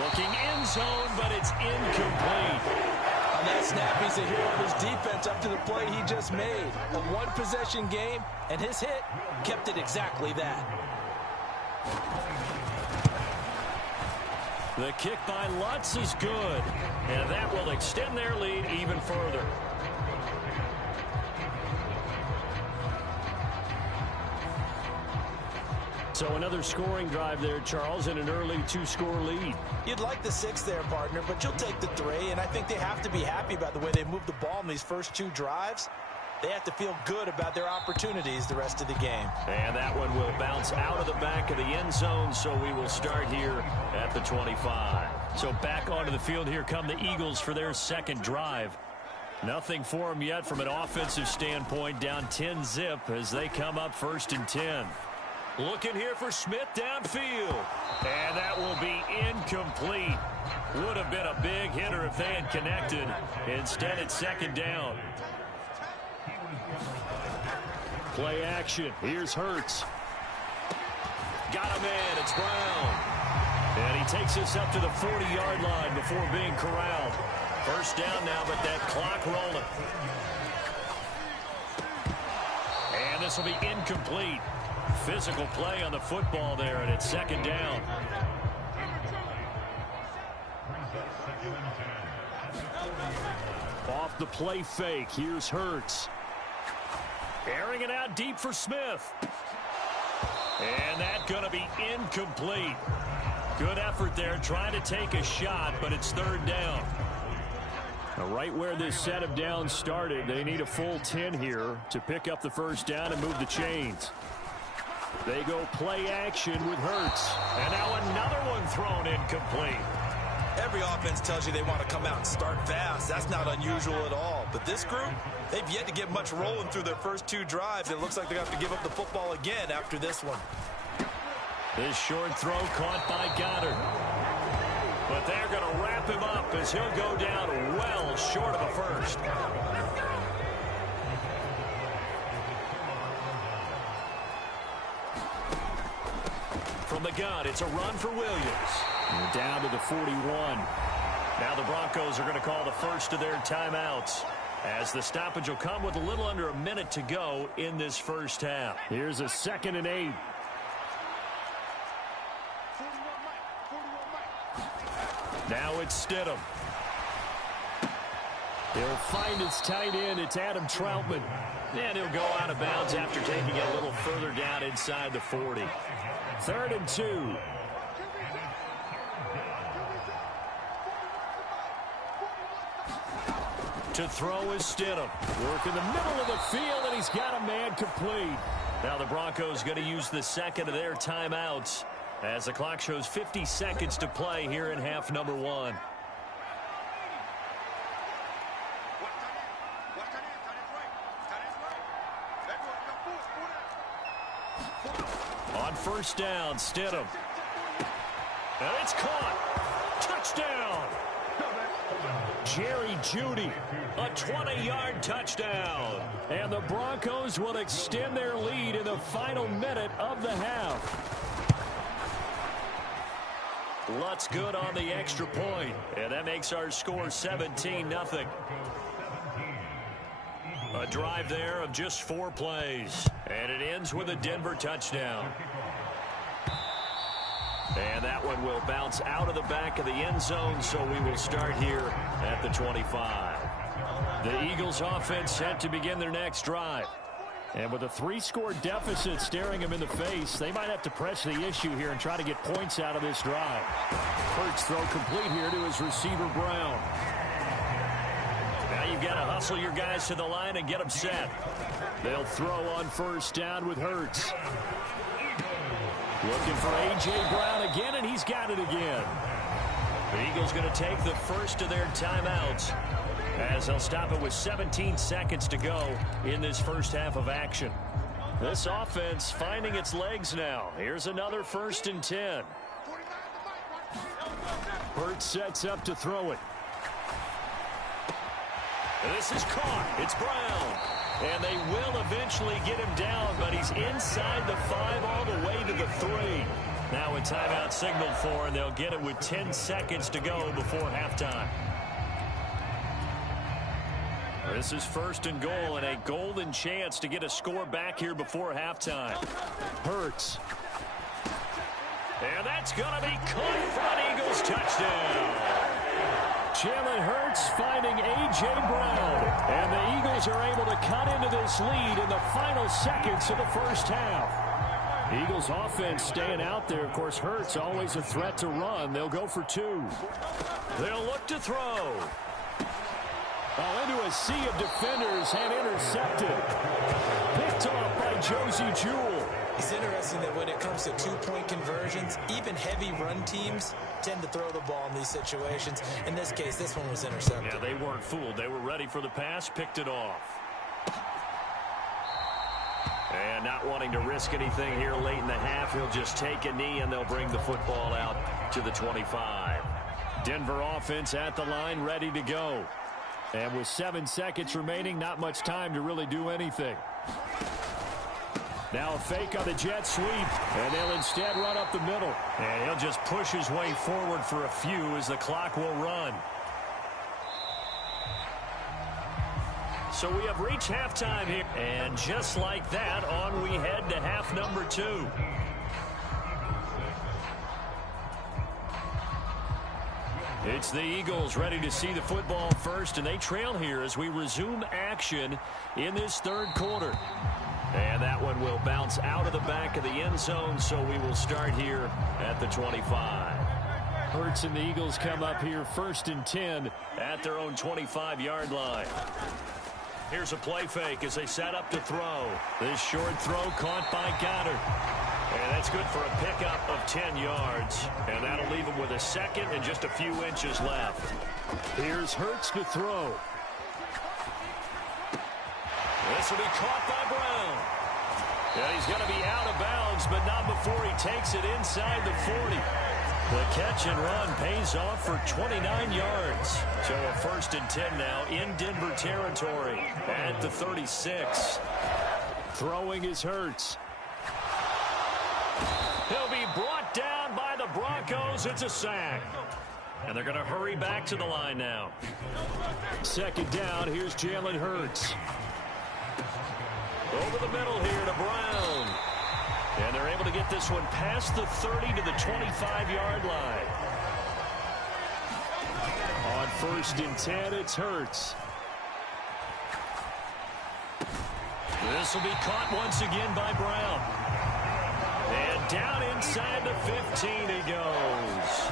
Looking end zone, but it's incomplete. On that snap, he's a hero of his defense up to the play he just made. A one-possession game, and his hit kept it exactly that. The kick by Lutz is good, and that will extend their lead even further. So another scoring drive there, Charles, and an early 2-score lead. You'd like the 6 there, partner, but you'll take the 3, and I think they have to be happy about the way they moved the ball in these first 2 drives. They have to feel good about their opportunities the rest of the game. And that one will bounce out of the back of the end zone, so we will start here at the 25. So back onto the field, here come the Eagles for their 2nd drive. Nothing for them yet from an offensive standpoint, down 10-zip as they come up 1st and 10. Looking here for Smith downfield. And that will be incomplete. Would have been a big hitter if they had connected. Instead, it's 2nd down. Play action. Here's Hurts. Got him in. It's Brown. And he takes us up to the 40-yard line before being corralled. First down now, but that clock rolling. And this will be incomplete. Physical play on the football there, and it's 2nd down. Off the play fake. Here's Hurts. Airing it out deep for Smith. And that's going to be incomplete. Good effort there, trying to take a shot, but it's 3rd down. Now, right where this set of downs started, they need a full 10 here to pick up the first down and move the chains. They go play action with Hurts. And now another one thrown incomplete. Every offense tells you they want to come out and start fast. That's not unusual at all. But this group, they've yet to get much rolling through their first 2 drives. It looks like they're going to have to give up the football again after this one. This short throw caught by Goddard. But they're going to wrap him up as he'll go down well short of a first. From the gun, it's a run for Williams. They're down to the 41. Now the Broncos are going to call the first of their timeouts, as the stoppage will come with a little under a minute to go in this first half. Here's a 2nd and 8. Now it's Stidham. He'll find his tight end. It's Adam Troutman. And he'll go out of bounds after taking it a little further down inside the 40. 3rd and 2. To throw is Stidham. Work in the middle of the field, and he's got a man complete. Now the Broncos going to use the 2nd of their timeouts, as the clock shows 50 seconds to play here in half number 1. On first down, Stidham. And it's caught. Touchdown. Jerry Jeudy, a 20-yard touchdown. And the Broncos will extend their lead in the final minute of the half. Lutz good on the extra point, and that makes our score 17-0. A drive there of just 4 plays, and it ends with a Denver touchdown. And that one will bounce out of the back of the end zone, so we will start here at the 25. The Eagles offense set to begin their next drive. And with a 3-score deficit staring them in the face, they might have to press the issue here and try to get points out of this drive. Hurts throw complete here to his receiver, Brown. Now you've got to hustle your guys to the line and get them set. They'll throw on first down with Hurts. Looking for A.J. Brown again, and he's got it again. The Eagles going to take the first of their timeouts, as they'll stop it with 17 seconds to go in this first half of action. This offense finding its legs now. Here's another 1st and 10. Hurts sets up to throw it. This is caught. It's Brown. And they will eventually get him down, but he's inside the 5 all the way to the 3. Now a timeout signaled for, and they'll get it with 10 seconds to go before halftime. This is 1st and goal, and a golden chance to get a score back here before halftime. Hurts. And that's going to be caught for an Eagles touchdown. Jalen Hurts finding A.J. Brown. And the Eagles are able to cut into this lead in the final seconds of the first half. Eagles offense staying out there. Of course, Hurts always a threat to run. They'll go for 2. They'll look to throw. Into a sea of defenders and intercepted. Picked off by Josie Jewell. It's interesting that when it comes to 2-point conversions, even heavy run teams tend to throw the ball in these situations. In this case, this one was intercepted. Yeah, they weren't fooled. They were ready for the pass, picked it off. And not wanting to risk anything here late in the half, he'll just take a knee, and they'll bring the football out to the 25. Denver offense at the line, ready to go. And with 7 seconds remaining, not much time to really do anything. Now a fake on the jet sweep, and they'll instead run up the middle. And he'll just push his way forward for a few as the clock will run. So we have reached halftime here. And just like that, on we head to half number 2. It's the Eagles ready to see the football first, and they trail here as we resume action in this 3rd quarter. And that one will bounce out of the back of the end zone, so we will start here at the 25. Hurts and the Eagles come up here 1st and 10 at their own 25-yard line. Here's a play fake as they set up to throw. This short throw caught by Goddard. And that's good for a pickup of 10 yards. And that'll leave him with a second and just a few inches left. Here's Hurts to throw. This will be caught by Brown. Yeah, he's going to be out of bounds, but not before he takes it inside the 40. The catch and run pays off for 29 yards. So a 1st and 10 now in Denver territory at the 36. Throwing is Hurts. He'll be brought down by the Broncos. It's a sack. And they're going to hurry back to the line now. 2nd down, here's Jalen Hurts. Over the middle here to Brown. And they're able to get this one past the 30 to the 25-yard line. On 1st and 10, it's Hurts. This will be caught once again by Brown. And down inside the 15 he goes.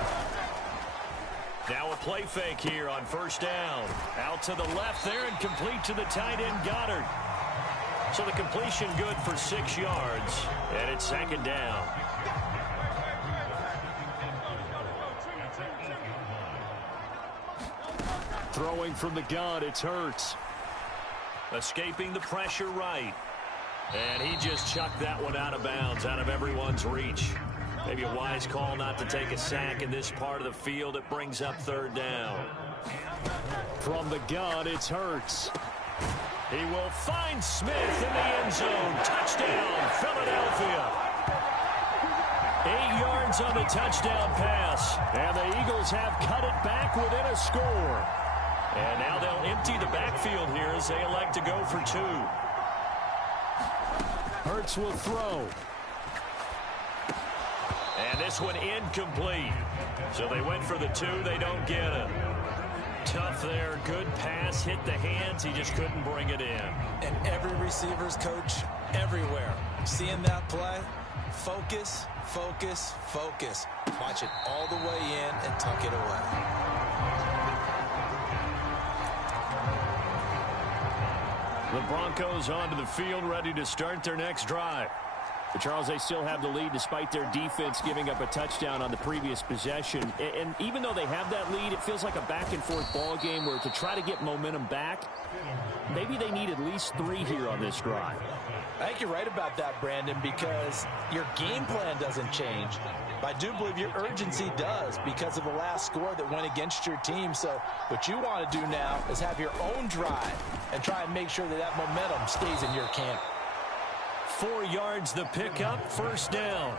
Now a play fake here on 1st down. Out to the left there and complete to the tight end Goddard. So the completion good for 6 yards. And it's 2nd down. Throwing from the gun, it's Hurts. Escaping the pressure right. And he just chucked that one out of bounds, out of everyone's reach. Maybe a wise call not to take a sack in this part of the field. It brings up 3rd down. From the gun, it's Hurts. He will find Smith in the end zone. Touchdown, Philadelphia. 8 yards on the touchdown pass. And the Eagles have cut it back within a score. And now they'll empty the backfield here as they elect to go for 2. Hurts will throw. And this one incomplete. So they went for the 2. They don't get it. Tough there. Good pass. Hit the hands. He just couldn't bring it in. And every receiver's coach everywhere. Seeing that play, focus, focus, focus. Watch it all the way in and tuck it away. The Broncos onto the field, ready to start their next drive. But Charles, they still have the lead despite their defense giving up a touchdown on the previous possession. And even though they have that lead, it feels like a back-and-forth ball game where to try to get momentum back, maybe they need at least 3 here on this drive. I think you're right about that, Brandon, because your game plan doesn't change. But I do believe your urgency does because of the last score that went against your team. So what you want to do now is have your own drive and try and make sure that that momentum stays in your camp. 4 yards the pickup, 1st down.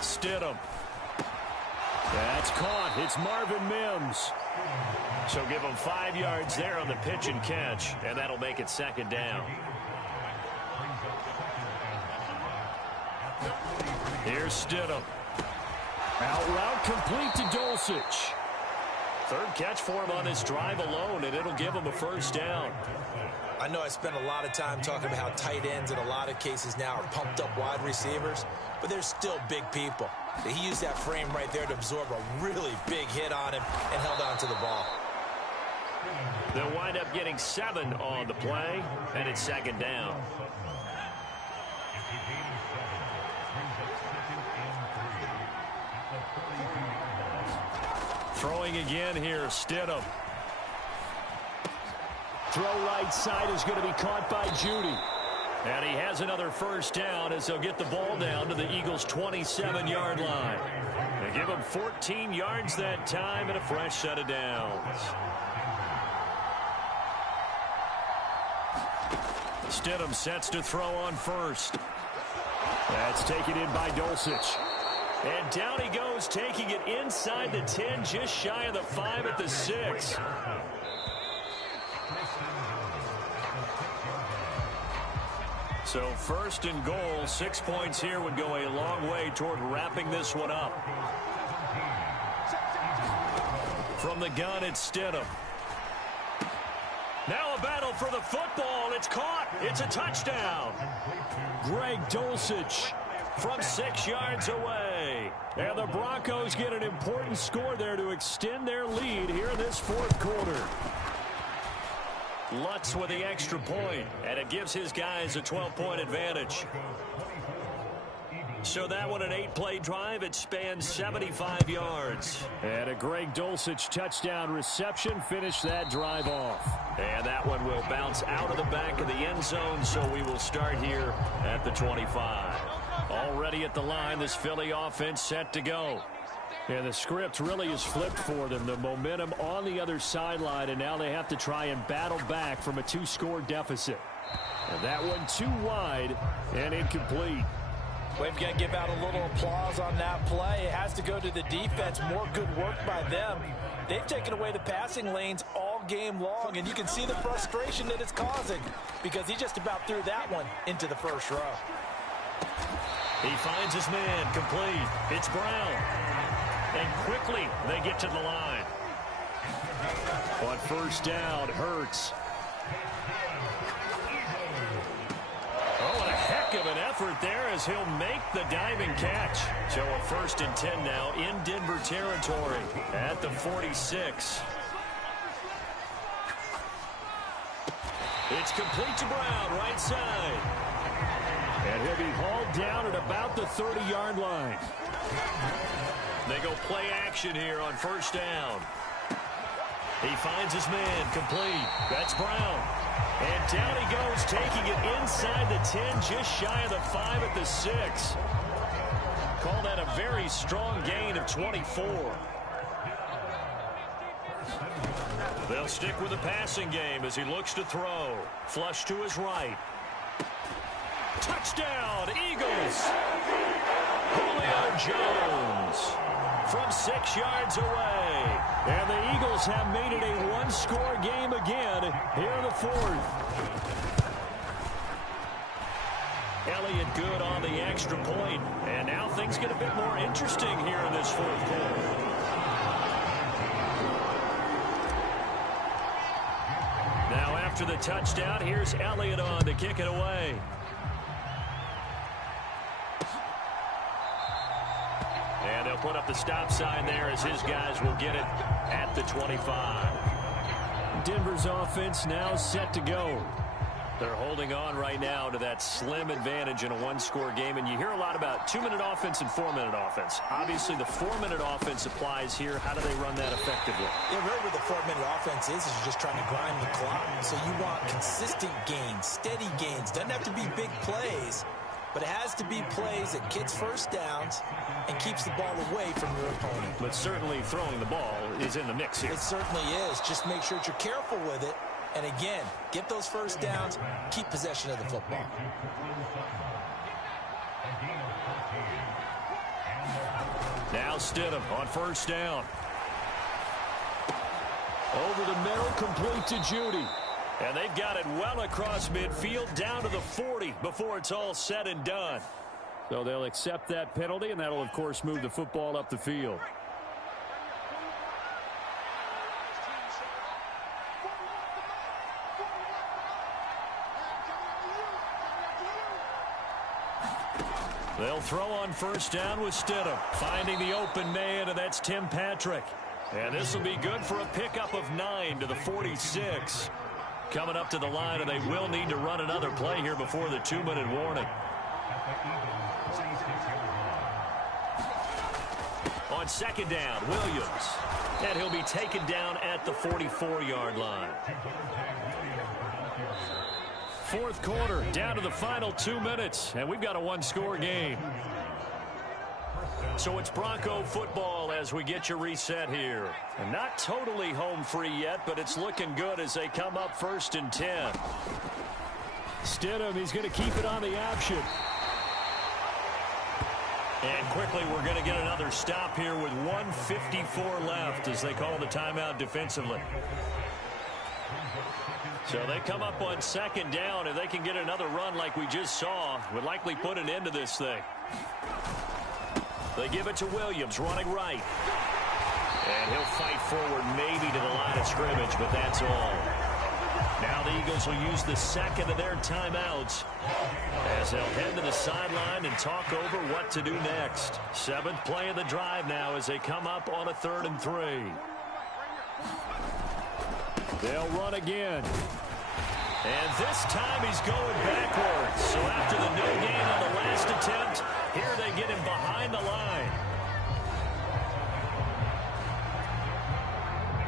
Stidham. That's caught. It's Marvin Mims. So give him 5 yards there on the pitch and catch, and that'll make it 2nd down. Here's Stidham. Out route complete to Dulcich. 3rd catch for him on this drive alone, and it'll give him a 1st down. I know I spent a lot of time talking about how tight ends in a lot of cases now are pumped up wide receivers, but they're still big people. He used that frame right there to absorb a really big hit on him and held on to the ball. They'll wind up getting 7 on the play, and it's 2nd down. Throwing again here, Stidham. Throw right side is going to be caught by Judy. And he has another 1st down as they'll get the ball down to the Eagles' 27-yard line. They give him 14 yards that time and a fresh set of downs. Stidham sets to throw on 1st. That's taken in by Dulcich. And down he goes, taking it inside the 10, just shy of the 5 at the 6. So 1st and goal, 6 points here would go a long way toward wrapping this one up. From the gun, it's Stidham. Now a battle for the football. It's caught. It's a touchdown. Greg Dulcich from 6 yards away. And the Broncos get an important score there to extend their lead here in this fourth quarter. Lutz with the extra point, and it gives his guys a 12-point advantage. So that one, an 8-play drive. It spans 75 yards. And a Greg Dulcich touchdown reception finished that drive off. And that one will bounce out of the back of the end zone, so we will start here at the 25. Already at the line, this Philly offense set to go. And the script really is flipped for them. The momentum on the other sideline, and now they have to try and battle back from a 2-score deficit. And that one too wide and incomplete. We've got to give out a little applause on that play. It has to go to the defense. More good work by them. They've taken away the passing lanes all game long, and you can see the frustration that it's causing because he just about threw that one into the first row. He finds his man complete. It's Brown. And quickly they get to the line. On first down, Hurts. Oh, and a heck of an effort there as he'll make the diving catch. So a 1st and 10 now in Denver territory at the 46. It's complete to Brown, right side. And he'll be hauled down at about the 30-yard line. They go play action here on first down. He finds his man complete. That's Brown. And down he goes, taking it inside the 10, just shy of the 5 at the 6. Call that a very strong gain of 24. They'll stick with the passing game as he looks to throw. Flush to his right. Touchdown, Eagles. Julio Jones from 6 yards away. And the Eagles have made it a 1-score game again here in the fourth. Elliott good on the extra point. And now things get a bit more interesting here in this fourth quarter. Now after the touchdown, here's Elliott on to kick it away. And they'll put up the stop sign there as his guys will get it at the 25. Denver's offense now set to go. They're holding on right now to that slim advantage in a 1-score game. And you hear a lot about 2-minute offense and 4-minute offense. Obviously, the 4-minute offense applies here. How do they run that effectively? Yeah, really what the 4-minute offense is you're just trying to grind the clock. So you want consistent gains, steady gains. Doesn't have to be big plays, but it has to be plays that gets first downs and keeps the ball away from your opponent. But certainly throwing the ball is in the mix here. It certainly is. Just make sure that you're careful with it. And again, get those first downs, keep possession of the football. Now Stidham on first down. Over the middle, complete to Judy. And they've got it well across midfield down to the 40 before it's all said and done. So they'll accept that penalty, and that'll, of course, move the football up the field. They'll throw on first down with Stidham. Finding the open man, and that's Tim Patrick. And this will be good for a pickup of 9 to the 46. Coming up to the line, and they will need to run another play here before the 2-minute warning. On second down, Williams. And he'll be taken down at the 44-yard line. Fourth quarter, down to the final 2 minutes, and we've got a 1-score game. So it's Bronco football as we get you reset here. And not totally home free yet, but it's looking good as they come up 1st and 10. Stidham, he's going to keep it on the option. And quickly, we're going to get another stop here with 1:54 left as they call the timeout defensively. So they come up on second down. If they can get another run like we just saw, would likely put an end to this thing. They give it to Williams, running right. And he'll fight forward maybe to the line of scrimmage, but that's all. Now the Eagles will use the second of their timeouts as they'll head to the sideline and talk over what to do next. Seventh play of the drive now as they come up on a 3rd and 3. They'll run again. And this time he's going backwards. So after the no gain on the last attempt, here they get him behind the line.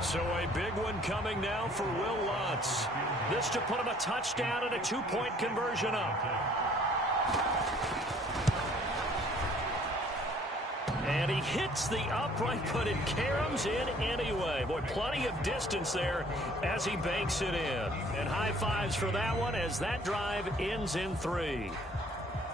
So a big one coming now for Will Lutz. This to put him a touchdown and a 2-point conversion up. And he hits the upright, but it caroms in anyway. Boy, plenty of distance there as he banks it in. And high fives for that one as that drive ends in 3.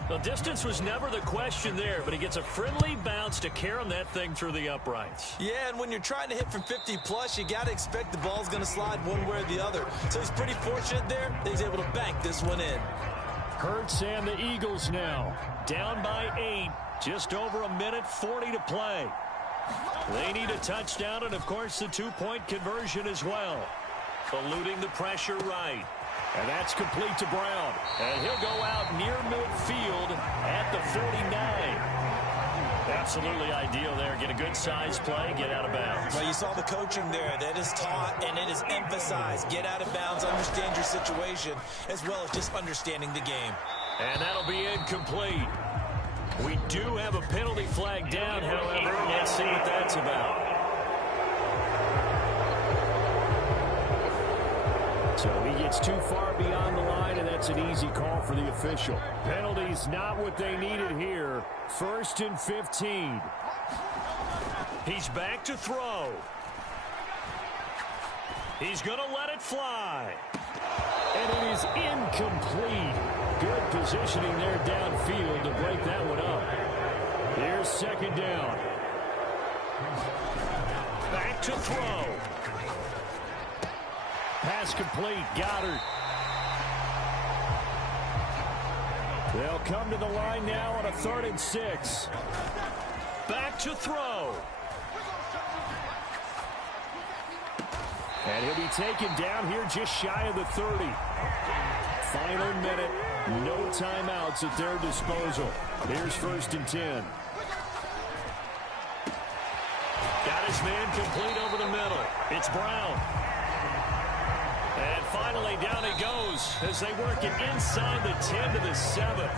The distance was never the question there, but he gets a friendly bounce to carom that thing through the uprights. Yeah, and when you're trying to hit from 50-plus, you got to expect the ball's going to slide one way or the other. So he's pretty fortunate there that he's able to bank this one in. Hurts and the Eagles now down by 8. Just over a minute 40 to play. They need a touchdown and, of course, the 2-point conversion as well. Eluding the pressure right. And that's complete to Brown. And he'll go out near midfield at the 49. Absolutely ideal there. Get a good size play, get out of bounds. Well, you saw the coaching there. That is taught and it is emphasized. Get out of bounds, understand your situation, as well as just understanding the game. And that'll be incomplete. We do have a penalty flag down, however. Let's see what that's about. So he gets too far beyond the line, and that's an easy call for the official. Penalty's not what they needed here. 1st and 15. He's back to throw. He's going to let it fly. And it is incomplete. Good positioning there downfield to break that one up. Here's 2nd down. Back to throw. Pass complete. Goddard. They'll come to the line now on a 3rd and 6. Back to throw. And he'll be taken down here just shy of the 30. Final minute. No timeouts at their disposal. Here's 1st and 10. Got his man complete over the middle. It's Brown. And finally, down he goes as they work it inside the 10 to the 7.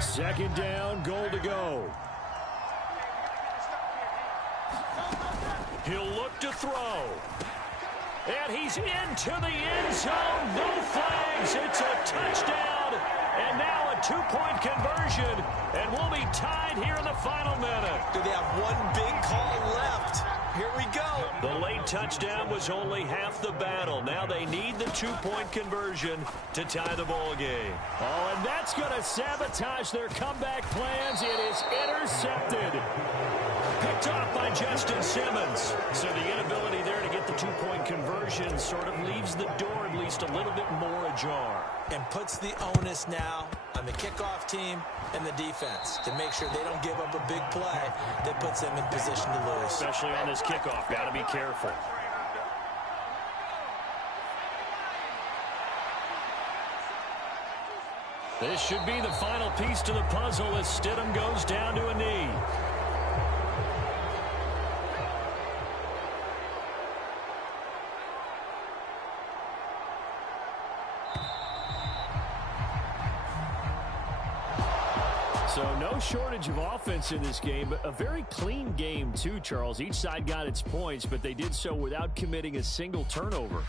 Second down, goal to go. He'll look to throw. And he's into the end zone. No flags. It's a touchdown. And now a 2-point conversion. And we'll be tied here in the final minute. Do they have one big call left? Here we go. The late touchdown was only half the battle. Now they need the 2-point conversion to tie the ball game. Oh, and that's going to sabotage their comeback plans. It is intercepted. Picked off by Justin Simmons. So the inability there to get the 2-point conversion sort of leaves the door at least a little bit more ajar. And puts the onus now on the kickoff team and the defense to make sure they don't give up a big play that puts them in position to lose. Especially on this kickoff. Got to be careful. This should be the final piece to the puzzle as Stidham goes down to a knee. So no shortage of offense in this game, but a very clean game too, Charles. Each side got its points, but they did so without committing a single turnover.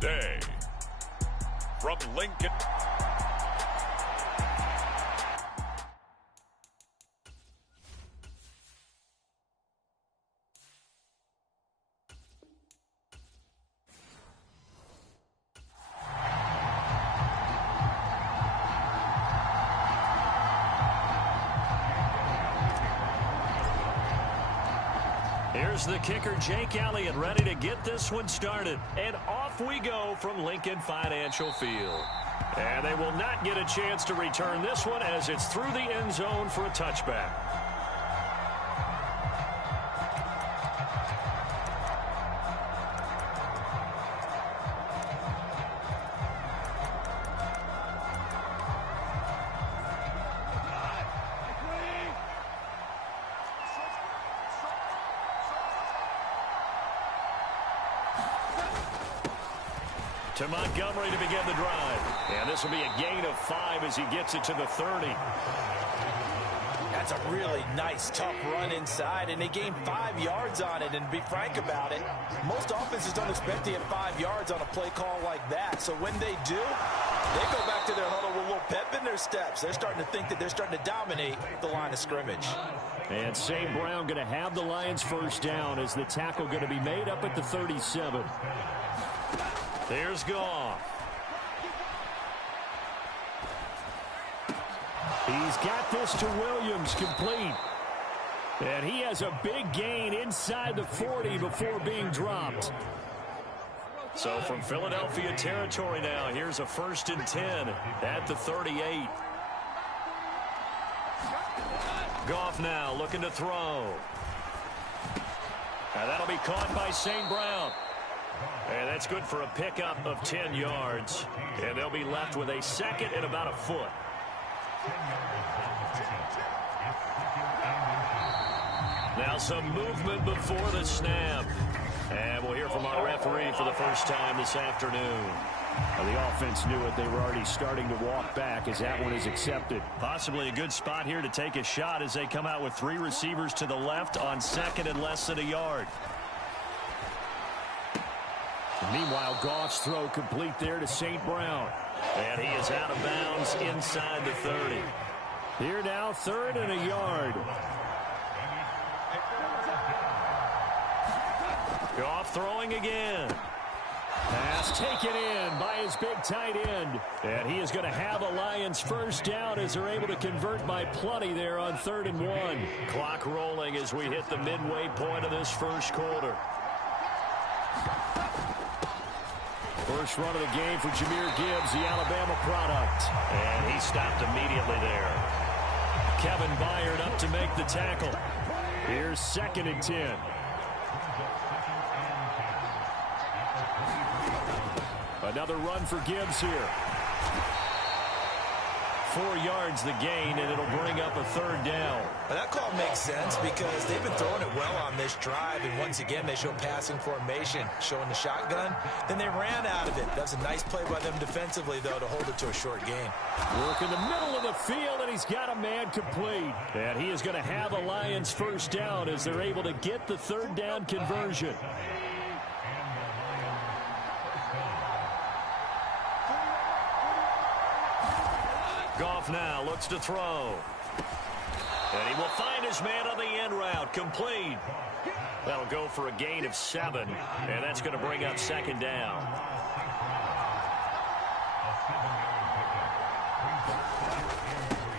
today, from Lincoln. Here's the kicker, Jake Elliott, ready to get this one started. And off we go from Lincoln Financial Field. And they will not get a chance to return this one as it's through the end zone for a touchback. To Montgomery to begin the drive. And this will be a gain of 5 as he gets it to the 30. That's a really nice, tough run inside, and they gained 5 yards on it. And to be frank about it, most offenses don't expect to get 5 yards on a play call like that. So when they do, they go back to their huddle with a little pep in their steps. They're starting to think that they're starting to dominate the line of scrimmage. And St. Brown going to have the Lions first down as the tackle going to be made up at the 37. There's Goff. He's got this to Williams, complete. And he has a big gain inside the 40 before being dropped. So from Philadelphia territory now, here's a 1st and 10 at the 38. Goff now looking to throw. And that'll be caught by St. Brown. And that's good for a pickup of 10 yards. And they'll be left with a 2nd and about a foot. Now some movement before the snap. And we'll hear from our referee for the first time this afternoon. Well, the offense knew it. They were already starting to walk back as that one is accepted. Possibly a good spot here to take a shot as they come out with 3 receivers to the left on 2nd and less than a yard. Meanwhile, Goff's throw complete there to St. Brown. And he is out of bounds inside the 30. Here now, 3rd and a yard. Goff throwing again. Pass taken in by his big tight end. And he is going to have a Lions first down as they're able to convert by plenty there on 3rd and 1. Clock rolling as we hit the midway point of this first quarter. First run of the game for Jahmyr Gibbs, the Alabama product. And he stopped immediately there. Kevin Byard up to make the tackle. Here's 2nd and 10. Another run for Gibbs here. 4 yards the gain, and it'll bring up a 3rd down. Well, that call makes sense because they've been throwing it well on this drive, and once again they show passing formation, showing the shotgun. Then they ran out of it. That's a nice play by them defensively, though, to hold it to a short gain. Work in the middle of the field, and he's got a man complete. And he is going to have a Lions first down as they're able to get the 3rd down conversion. Goff now looks to throw. And he will find his man on the end route. Complete. That'll go for a gain of 7. And that's going to bring up 2nd down.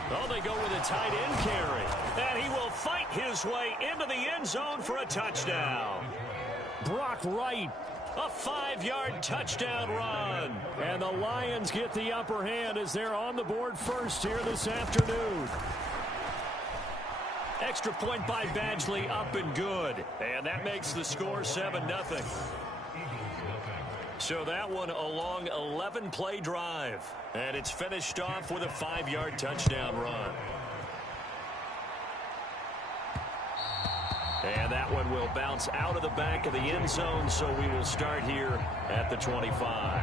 Oh, they go with a tight end carry. And he will fight his way into the end zone for a touchdown. Brock Wright. A 5-yard touchdown run. And the Lions get the upper hand as they're on the board first here this afternoon. Extra point by Badgley, up and good. And that makes the score 7-0. So that one a long 11-play drive. And it's finished off with a 5-yard touchdown run. And that one will bounce out of the back of the end zone, so we will start here at the 25.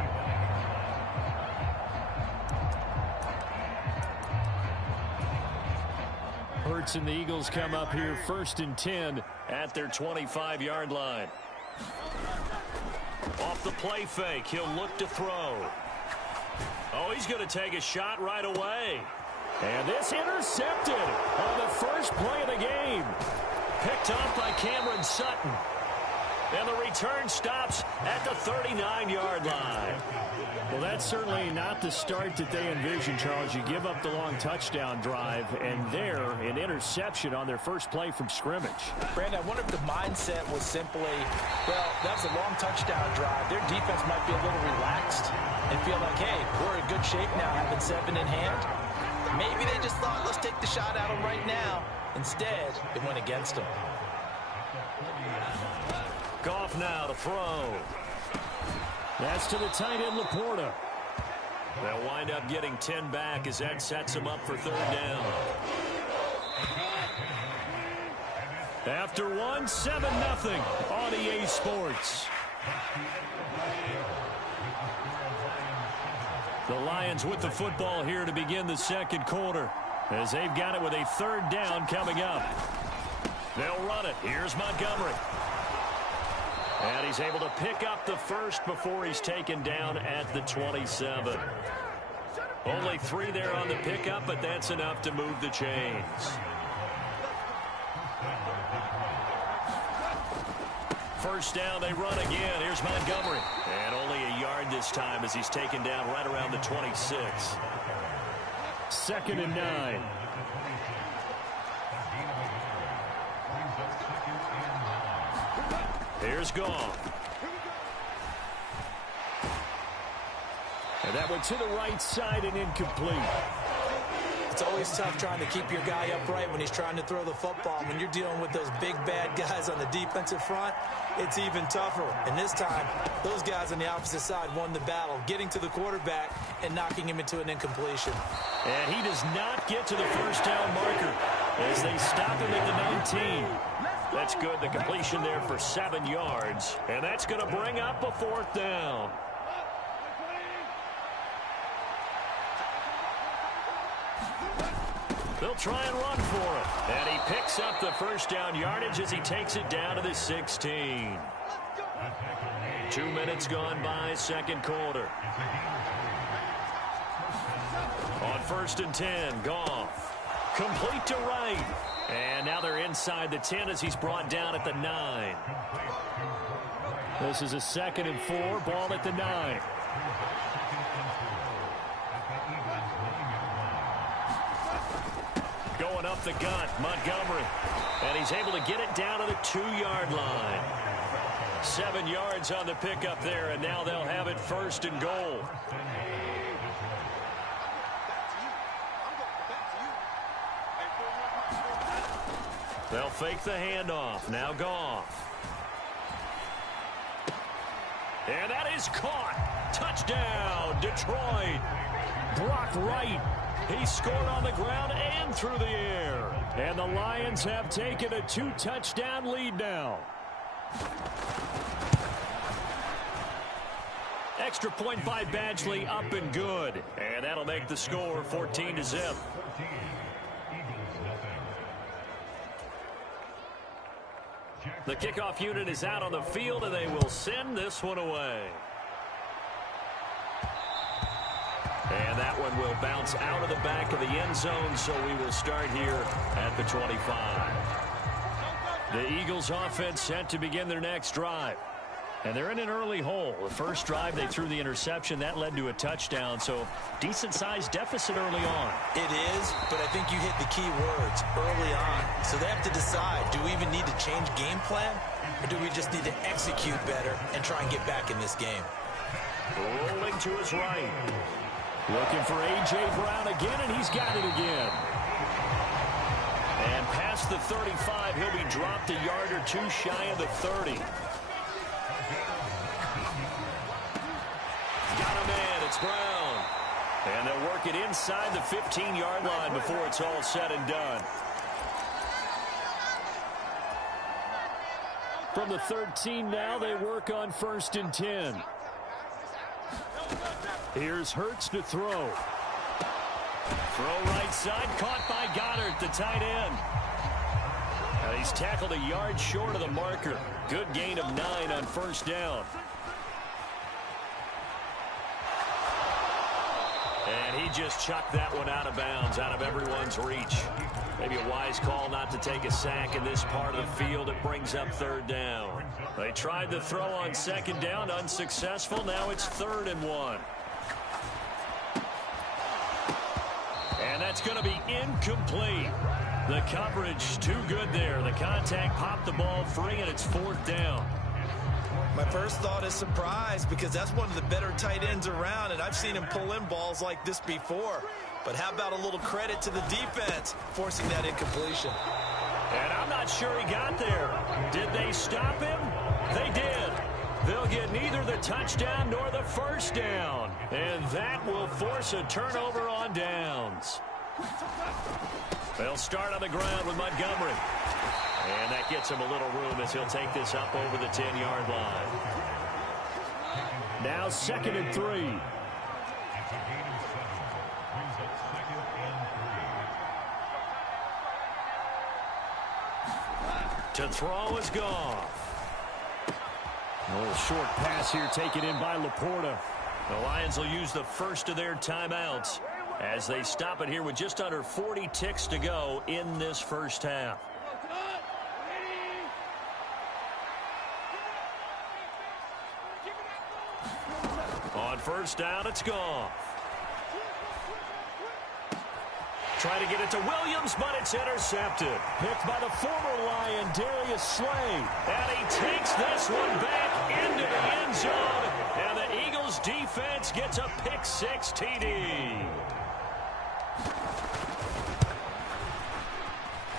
Hurts and the Eagles come up here 1st and 10 at their 25-yard line. Off off the play fake. He'll look to throw. Oh, he's going to take a shot right away. And this intercepted on the first play of the game. Picked off by Cameron Sutton. And the return stops at the 39-yard line. Well, that's certainly not the start that they envisioned, Charles. You give up the long touchdown drive, and there, an interception on their first play from scrimmage. Brandon, I wonder if the mindset was simply, well, that's a long touchdown drive. Their defense might be a little relaxed and feel like, hey, we're in good shape now, having 7 in hand. Maybe they just thought, let's take the shot at them right now. Instead, it went against them. Goff now to throw. That's to the tight end, Laporta. They'll wind up getting 10 back as that sets them up for 3rd down. After one, 7-0 on EA Sports. The Lions with the football here to begin the second quarter, as they've got it with a 3rd down coming up. They'll run it. Here's Montgomery. And he's able to pick up the first before he's taken down at the 27. Only 3 there on the pickup, but that's enough to move the chains. First down, they run again. Here's Montgomery. And only a yard this time as he's taken down right around the 26. 2nd and 9. Here's Goff. And that went to the right side and incomplete. It's always tough trying to keep your guy upright when he's trying to throw the football. When you're dealing with those big, bad guys on the defensive front, it's even tougher. And this time, those guys on the opposite side won the battle, getting to the quarterback and knocking him into an incompletion. And he does not get to the first down marker as they stop him at the 19. That's good. The completion there for 7 yards. And that's going to bring up a 4th down. They'll try and run for it. And he picks up the first down yardage as he takes it down to the 16. 2 minutes gone by, second quarter. On 1st and 10, Goff. Complete to right. And now they're inside the 10 as he's brought down at the 9. This is a 2nd and 4, ball at the 9. Going up the gut, Montgomery. And he's able to get it down to the 2-yard line. 7 yards on the pickup there, and now they'll have it 1st and goal. They'll fake the handoff. Now Goff. And that is caught. Touchdown, Detroit. Brock Wright. He scored on the ground and through the air. And the Lions have taken a 2-touchdown lead now. Extra point by Badgley, up and good. And that'll make the score 14-0. The kickoff unit is out on the field, and they will send this one away. And that one will bounce out of the back of the end zone, so we will start here at the 25. The Eagles offense set to begin their next drive. And they're in an early hole. The first drive, they threw the interception. That led to a touchdown, so decent-sized deficit early on. It is, but I think you hit the key words early on. So they have to decide, do we even need to change game plan, or do we just need to execute better and try and get back in this game? Rolling to his right. Looking for A.J. Brown again, and he's got it again. And past the 35, he'll be dropped a yard or two shy of the 30. Got a man, it's Brown. And they'll work it inside the 15-yard line before it's all said and done. From the 13 now, they work on 1st and 10. Here's Hurts to throw. Throw right side, caught by Goddard, the tight end. And he's tackled a yard short of the marker. Good gain of 9 on 1st down. And he just chucked that one out of bounds, out of everyone's reach. Maybe a wise call not to take a sack in this part of the field. It brings up third down. They tried the throw on second down, unsuccessful. Now it's 3rd and 1. And that's going to be incomplete. The coverage too good there. The contact popped the ball free, and it's 4th down. My first thought is surprise, because that's one of the better tight ends around, and I've seen him pull in balls like this before. But how about a little credit to the defense forcing that incompletion? And I'm not sure he got there. Did they stop him? They did. They'll get neither the touchdown nor the first down. And that will force a turnover on downs. They'll start on the ground with Montgomery. And that gets him a little room as he'll take this up over the 10-yard line. Now 2nd and 3. To throw is Goff. A little short pass here taken in by Laporta. The Lions will use the first of their timeouts as they stop it here with just under 40 ticks to go in this first half. On first down, it's Goff. Try to get it to Williams, but it's intercepted. Picked by the former Lion, Darius Slay. And he takes this one back into the end zone. And the Eagles defense gets a pick-6 TD.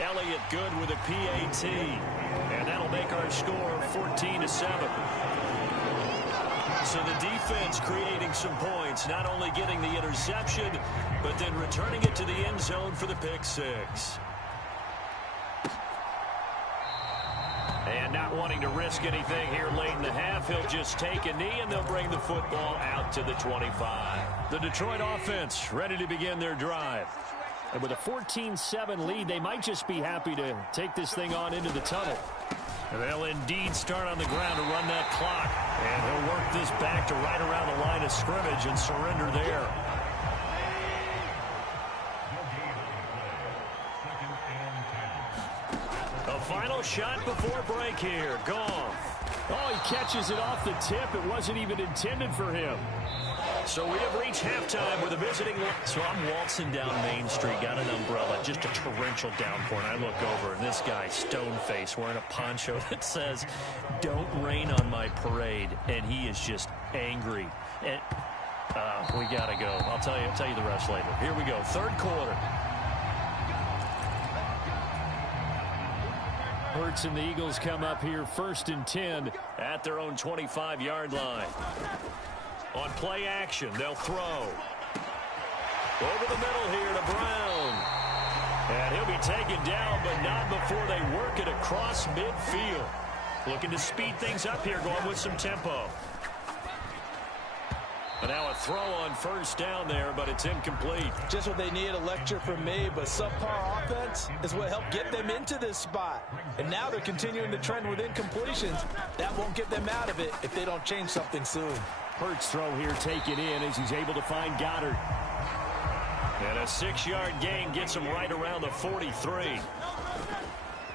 Elliott good with a PAT. And that'll make our score 14-7. So the defense creating some points, not only getting the interception, but then returning it to the end zone for the pick-6. And not wanting to risk anything here late in the half, he'll just take a knee, and they'll bring the football out to the 25. The Detroit offense ready to begin their drive. And with a 14-7 lead, they might just be happy to take this thing on into the tunnel. And they'll indeed start on the ground to run that clock. And he'll work this back to right around the line of scrimmage and surrender there. A final shot before break here. Goff. Oh, he catches it off the tip. It wasn't even intended for him. So we have reached halftime with a visiting. So I'm waltzing down Main Street, got an umbrella, just a torrential downpour, and I look over, and this guy, stone-faced, wearing a poncho that says, "Don't rain on my parade," and he is just angry. And we got to go. I'll tell you the rest later. Here we go, 3rd quarter. Hurts and the Eagles come up here 1st and 10 at their own 25-yard line. On play action, they'll throw. Over the middle here to Brown. And he'll be taken down, but not before they work it across midfield. Looking to speed things up here, going with some tempo. And now a throw on first down there, but it's incomplete. Just what they need, a lecture from me, but subpar offense is what helped get them into this spot. And now they're continuing the trend with incompletions. That won't get them out of it if they don't change something soon. Hurts throw here taken in as he's able to find Goddard. And a 6-yard gain gets him right around the 43.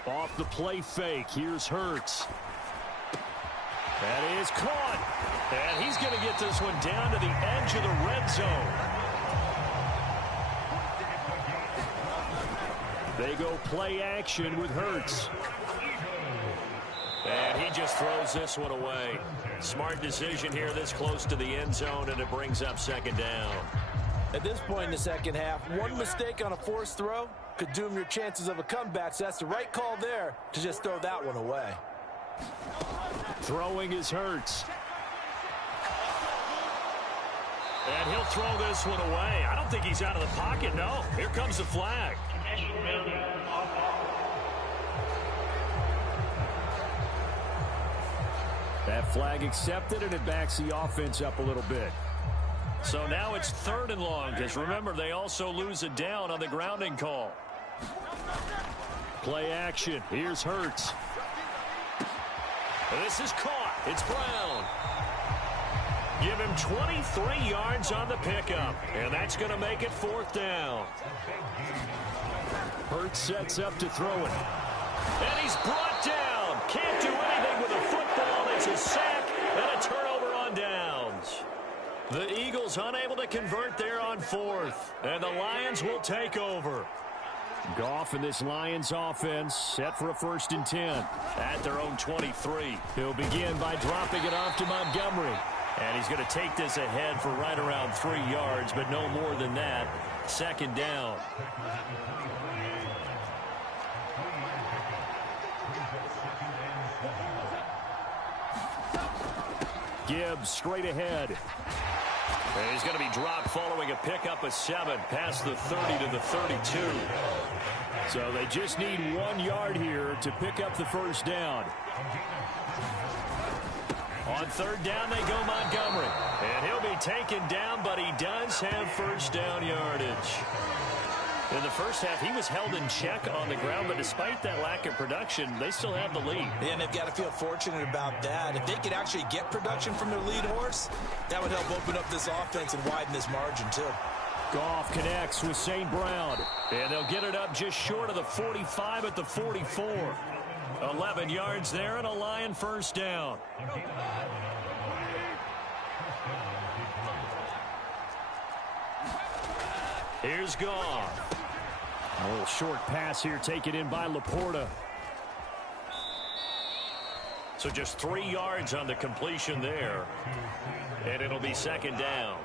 Off the play fake, here's Hurts. That is caught. And he's going to get this one down to the edge of the red zone. They go play action with Hurts. And he just throws this one away. Smart decision here this close to the end zone, and it brings up 2nd down. At this point in the second half, one mistake on a forced throw could doom your chances of a comeback, so that's the right call there to just throw that one away. Throwing is Hurts. And he'll throw this one away. I don't think he's out of the pocket, no. Here comes the flag. That flag accepted, and it backs the offense up a little bit. So now it's 3rd and long, because remember, they also lose a down on the grounding call. Play action. Here's Hurts. This is caught. It's Brown. Give him 23 yards on the pickup, and that's going to make it 4th down. Hurts sets up to throw it. And he's brought down. Can't do anything with a football. It's a sack and a turnover on downs. The Eagles unable to convert there on 4th, and the Lions will take over. Goff in this Lions offense set for a 1st and 10 at their own 23. He'll begin by dropping it off to Montgomery. And he's going to take this ahead for right around 3 yards, but no more than that. 2nd down. Gibbs straight ahead. And he's going to be dropped following a pickup of 7 past the 30 to the 32. So they just need 1 yard here to pick up the 1st down. On 3rd down, they go Montgomery. And he'll be taken down, but he does have 1st down yardage. In the first half, he was held in check on the ground, but despite that lack of production, they still have the lead. And they've got to feel fortunate about that. If they could actually get production from their lead horse, that would help open up this offense and widen this margin, too. Goff connects with St. Brown, and they'll get it up just short of the 45 at the 44. 11 yards there and a Lion 1st down. Here's Goff. A little short pass here taken in by Laporta. So just 3 yards on the completion there. And it'll be 2nd down.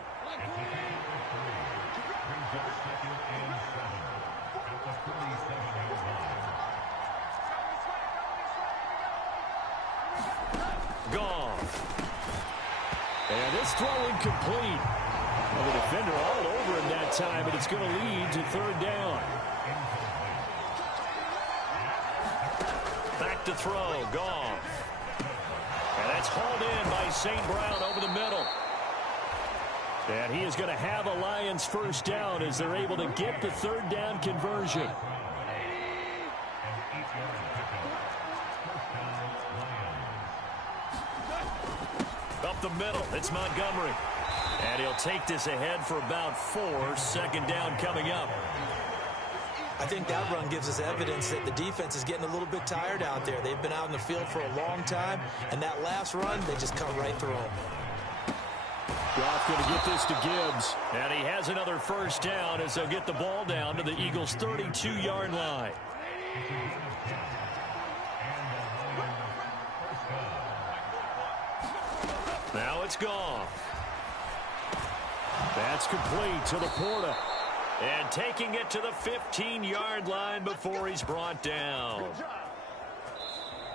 Goff. And this throw incomplete. Well, the defender all over him that time, but it's going to lead to 3rd down. Back to throw, Goff. And that's hauled in by St. Brown over the middle. And he is going to have a Lions 1st down as they're able to get the 3rd down conversion. Up the middle, it's Montgomery. And he'll take this ahead for about 4. 2nd down coming up. I think that run gives us evidence that the defense is getting a little bit tired out there. They've been out in the field for a long time, and that last run, they just cut right through them. Goff going to get this to Gibbs. And he has another 1st down as they'll get the ball down to the Eagles' 32-yard line. Now it's Goff. That's complete to Laporta. And taking it to the 15-yard line before he's brought down.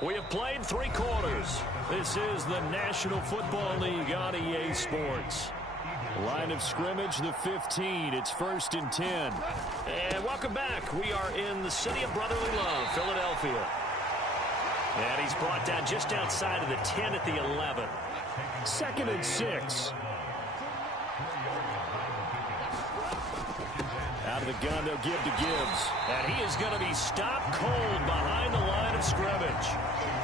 We have played 3 quarters. This is the National Football League on EA Sports. Line of scrimmage, the 15. It's 1st and 10. And welcome back. We are in the city of brotherly love, Philadelphia. And he's brought down just outside of the 10 at the 11. 2nd and 6. Out of the gun, they'll give to Gibbs. And he is going to be stopped cold behind the line of scrimmage.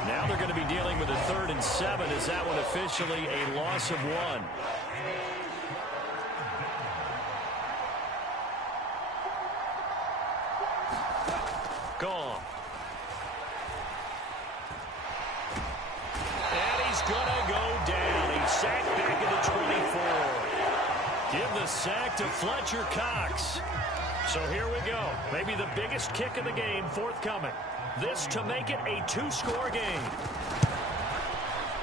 Now they're going to be dealing with a 3rd and 7. Is that one officially a loss of 1? Gone. And he's going to go down. He's sacked back at the 24. Give the sack to Fletcher Cox. So here we go. Maybe the biggest kick of the game forthcoming. This to make it a 2-score game.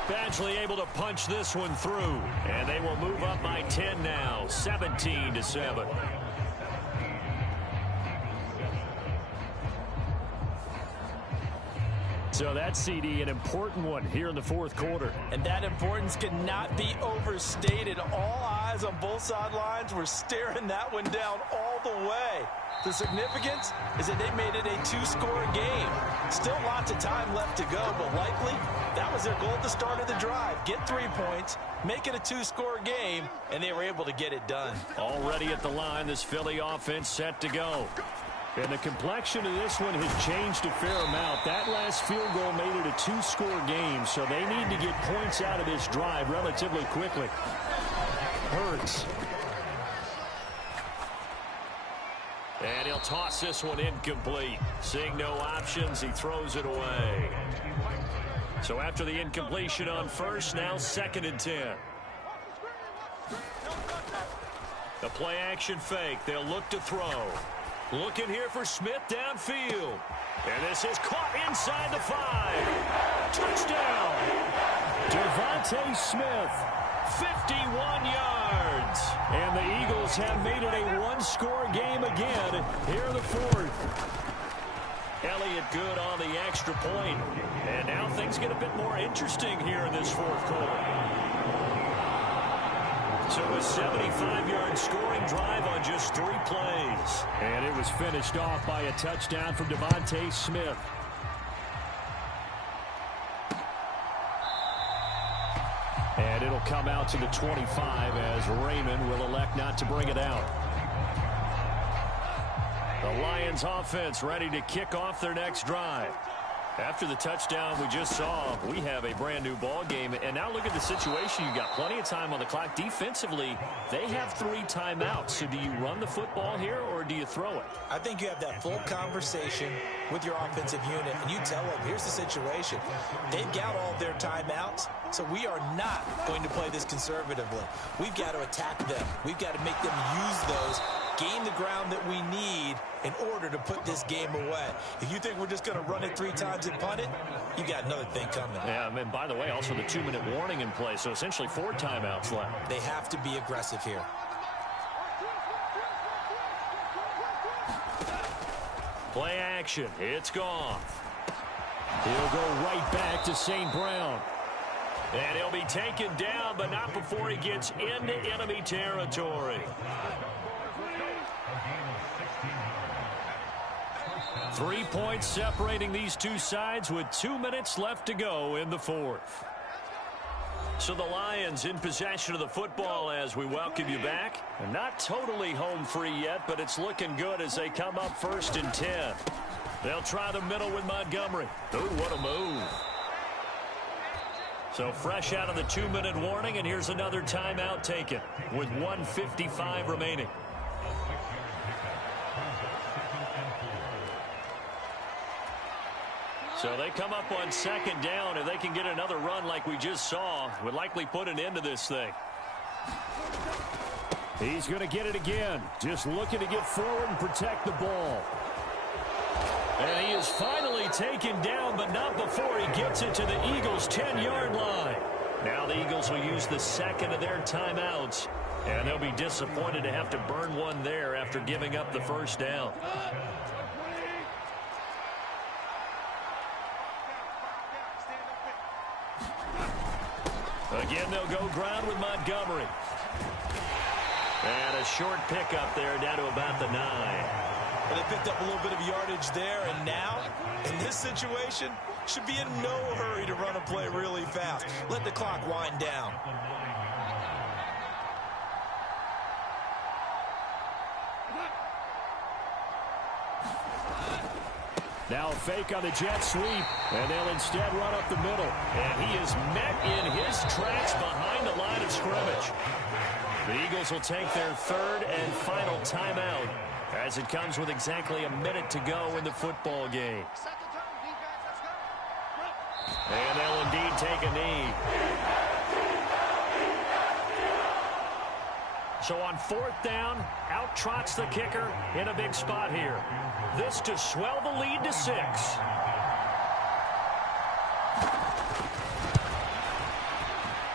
Badgley able to punch this one through. And they will move up by 10 now. 17-7. So that CD, an important one here in the 4th quarter. And that importance cannot be overstated. All eyes on both sidelines were staring that one down all the way. The significance is that they made it a 2-score game. Still lots of time left to go, but likely that was their goal at the start of the drive. Get 3 points, make it a 2-score game, and they were able to get it done. Already at the line, this Philly offense set to go. And the complexion of this one has changed a fair amount. That last field goal made it a 2-score game, so they need to get points out of this drive relatively quickly. Hurts. And he'll toss this one incomplete. Seeing no options, he throws it away. So after the incompletion on first, now 2nd and 10. The play action fake. They'll look to throw. Looking here for Smith downfield. And this is caught inside the 5. Touchdown. Devontae Smith, 51 yards. And the Eagles have made it a one-score game again here in the 4th. Elliott good on the extra point. And now things get a bit more interesting here in this 4th quarter. So a 75-yard scoring drive on just 3 plays. And it was finished off by a touchdown from Devontae Smith. And it'll come out to the 25 as Raymond will elect not to bring it out. The Lions offense ready to kick off their next drive. After the touchdown we just saw, we have a brand new ball game. And now look at the situation. You got plenty of time on the clock. Defensively, they have 3 timeouts. So do you run the football here or do you throw it? I think you have that full conversation with your offensive unit, and you tell them, here's the situation. They've got all their timeouts, so we are not going to play this conservatively. We've got to attack them. We've got to make them use those, gain the ground that we need in order to put this game away. If you think we're just going to run it 3 times and punt it, you got another thing coming. Yeah, and by the way, also the 2-minute warning in play, so essentially 4 timeouts left. They have to be aggressive here. Play action. It's gone. He'll go right back to St. Brown. And he'll be taken down, but not before he gets into enemy territory. 3 points separating these two sides with 2 minutes left to go in the 4th. So the Lions in possession of the football as we welcome you back. And not totally home free yet, but it's looking good as they come up 1st and 10. They'll try the middle with Montgomery. Ooh, what a move. So fresh out of the 2-minute warning, and here's another timeout taken with 1:55 remaining. So they come up on 2nd down. If they can get another run like we just saw, would likely put an end to this thing. He's going to get it again. Just looking to get forward and protect the ball. And he is finally taken down, but not before he gets it to the Eagles' 10-yard line. Now the Eagles will use the 2nd of their timeouts, and they'll be disappointed to have to burn one there after giving up the 1st down. Again, they'll go ground with Montgomery. And a short pickup there down to about the 9. Well, they picked up a little bit of yardage there, and now, in this situation, should be in no hurry to run a play really fast. Let the clock wind down. Now a fake on the jet sweep, and they'll instead run up the middle. And he is met in his tracks behind the line of scrimmage. The Eagles will take their 3rd and final timeout as it comes with exactly a minute to go in the football game. And they'll indeed take a knee. So on 4th down, out trots the kicker in a big spot here. This to swell the lead to 6.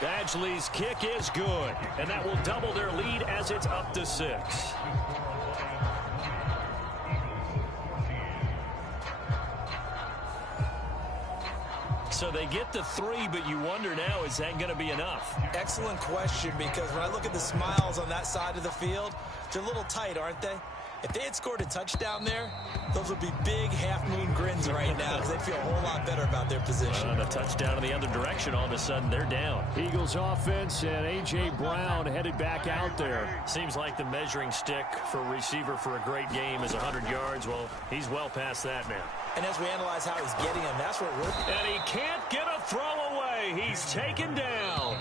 Badgley's kick is good, and that will double their lead as it's up to 6. So they get the 3, but you wonder now, is that going to be enough? Excellent question, because when I look at the smiles on that side of the field, they're a little tight, aren't they? If they had scored a touchdown there, those would be big half-moon grins right now because they feel a whole lot better about their position. And a touchdown in the other direction, all of a sudden they're down. Eagles offense and A.J. Brown headed back out there. Seems like the measuring stick for a receiver for a great game is 100 yards. Well, he's well past that now. And as we analyze how he's getting him, that's what we're... And he can't get a throw away. He's taken down.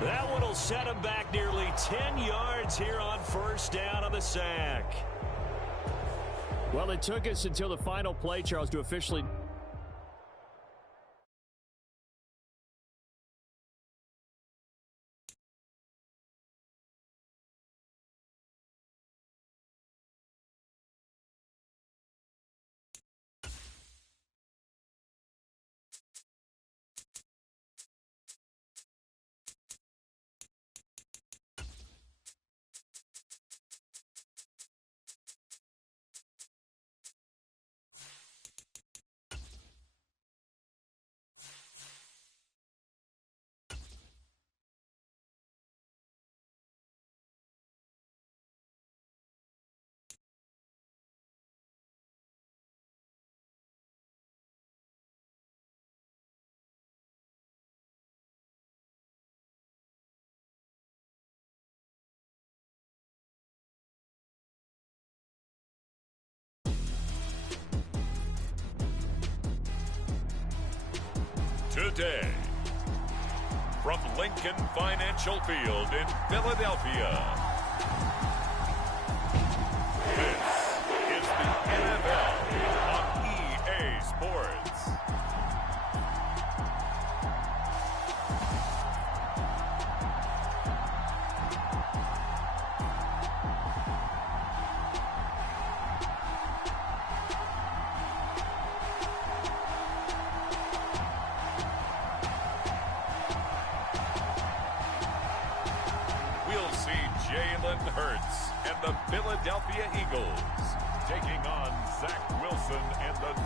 That one will set him back nearly 10 yards here on first down on the sack. Well, it took us until the final play, Charles, to officially... Today, from Lincoln Financial Field in Philadelphia, this is the NFL on EA Sports. Hurts and the Philadelphia Eagles taking on Zach Wilson and the...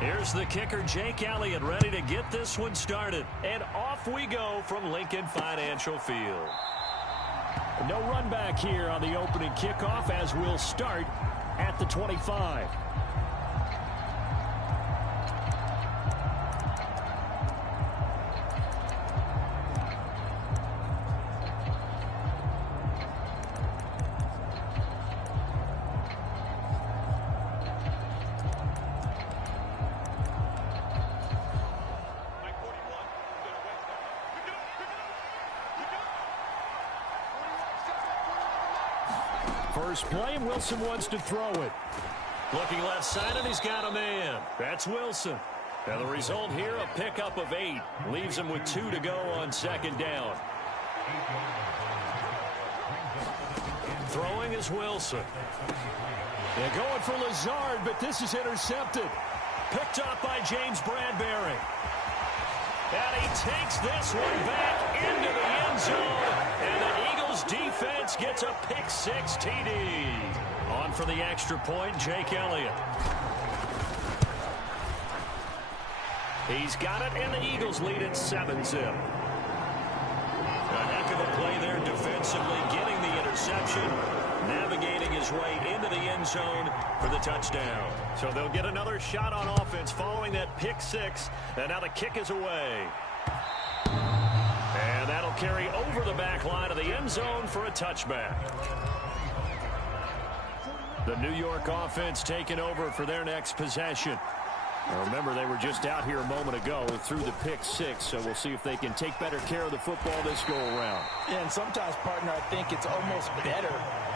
Here's the kicker, Jake Elliott, ready to get this one started. And off we go from Lincoln Financial Field. No run back here on the opening kickoff as we'll start at the 25. First play, Wilson wants to throw it. Looking left side, and he's got a man. That's Wilson. And the result here, a pickup of 8. Leaves him with 2 to go on second down. Throwing is Wilson. They're going for Lazard, but this is intercepted. Picked up by James Bradbury. And he takes this one back into the end zone. And the Eagles defense gets a pick-6 TD. On for the extra point, Jake Elliott. He's got it, and the Eagles lead at 7-zip. A heck of a play there defensively, getting the interception, navigating his way into the end zone for the touchdown. So they'll get another shot on offense following that pick-6, and now the kick is away. And that'll carry over the back line of the end zone for a touchback. The New York offense taking over for their next possession. Now remember, they were just out here a moment ago through the pick-6, so we'll see if they can take better care of the football this go-around. And sometimes, partner, I think it's almost better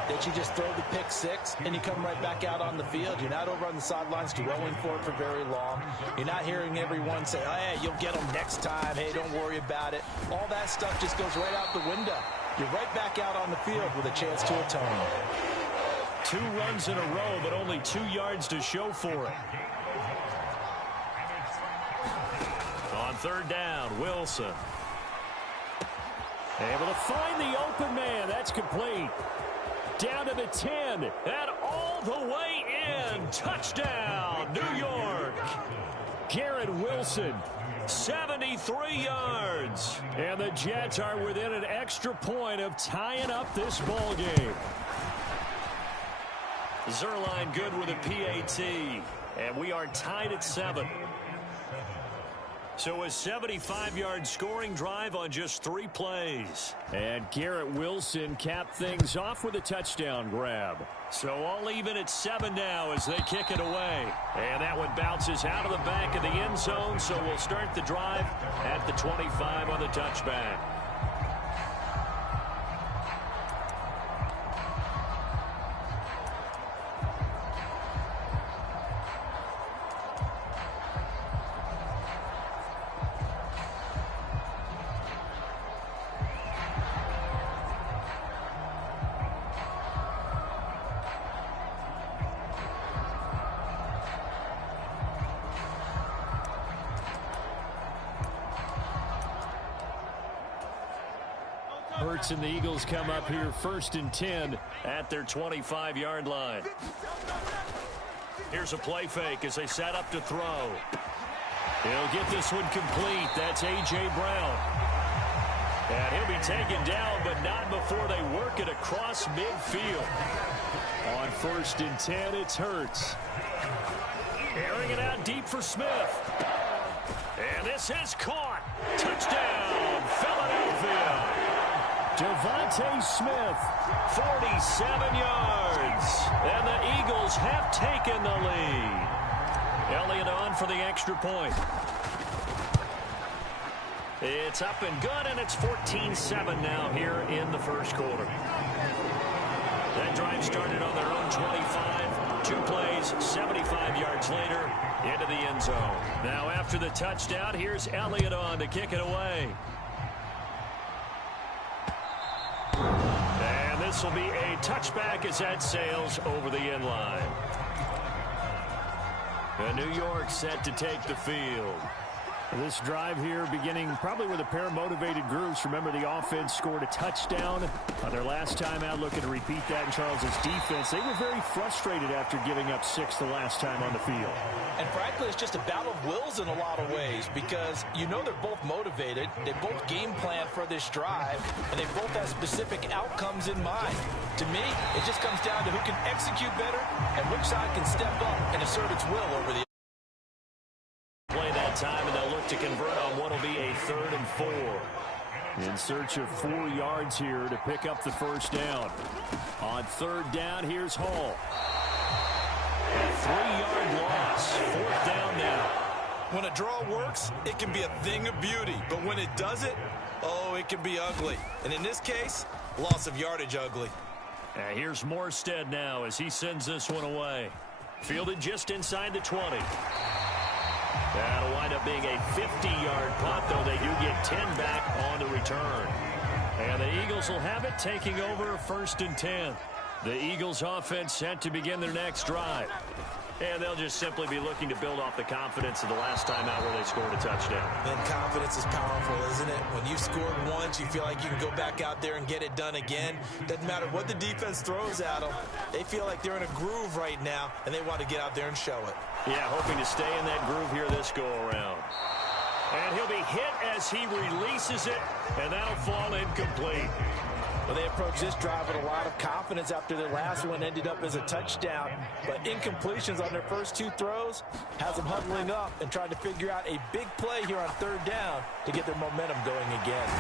that you just throw the pick six and you come right back out on the field. You're not over on the sidelines dwelling for it for very long. You're not hearing everyone say, oh, hey, you'll get them next time. Hey, don't worry about it. All that stuff just goes right out the window. You're right back out on the field with a chance to atone. 2 runs in a row, but only 2 yards to show for it. On third down, Wilson. Able to find the open man. That's complete. Down to the 10. And all the way in. Touchdown, New York. Garrett Wilson, 73 yards. And the Jets are within an extra point of tying up this ball game. Zerline good with a PAT. And we are tied at 7. So a 75-yard scoring drive on just 3 plays. And Garrett Wilson capped things off with a touchdown grab. So all even at 7 now as they kick it away. And that one bounces out of the back of the end zone. So we'll start the drive at the 25 on the touchback. Hurts and the Eagles come up here 1st and 10 at their 25-yard line. Here's a play fake as they set up to throw. He'll get this one complete. That's A.J. Brown. And he'll be taken down, but not before they work it across midfield. On 1st and 10, it's Hurts. Airing it out deep for Smith. And this is caught. Touchdown, Philadelphia. Devontae Smith, 47 yards. And the Eagles have taken the lead. Elliott on for the extra point. It's up and good, and it's 14-7 now here in the first quarter. That drive started on their own 25. 2 plays, 75 yards later, into the end zone. Now after the touchdown, here's Elliott on to kick it away. And this will be a touchback as that sails over the end line. And New York set to take the field. This drive here beginning probably with a pair of motivated groups. Remember, the offense scored a touchdown on their last time out, looking to repeat that in Charles's defense. They were very frustrated after giving up 6 the last time on the field. And frankly, it's just a battle of wills in a lot of ways because you know they're both motivated. They both game plan for this drive, and they both have specific outcomes in mind. To me, it just comes down to who can execute better and which side can step up and assert its will over the play that time, and they'll look to convert on what will be a 3rd and 4. In search of 4 yards here to pick up the first down. On 3rd down, here's Hall. A 3-yard loss. 4th down now. When a draw works, it can be a thing of beauty. But when it doesn't, oh, it can be ugly. And in this case, loss of yardage ugly. Here's Morstead now as he sends this one away. Fielded just inside the 20. That'll wind up being a 50-yard punt, though they do get 10 back on the return. And the Eagles will have it, taking over 1st and 10. The Eagles offense set to begin their next drive. And they'll just simply be looking to build off the confidence of the last time out where they scored a touchdown. And confidence is powerful, isn't it? When you've scored once, you feel like you can go back out there and get it done again. Doesn't matter what the defense throws at them. They feel like they're in a groove right now, and they want to get out there and show it. Yeah, hoping to stay in that groove here this go-around. And he'll be hit as he releases it, and that'll fall incomplete. Well, they approached this drive with a lot of confidence after their last one ended up as a touchdown. But incompletions on their first 2 throws has them huddling up and trying to figure out a big play here on 3rd down to get their momentum going again.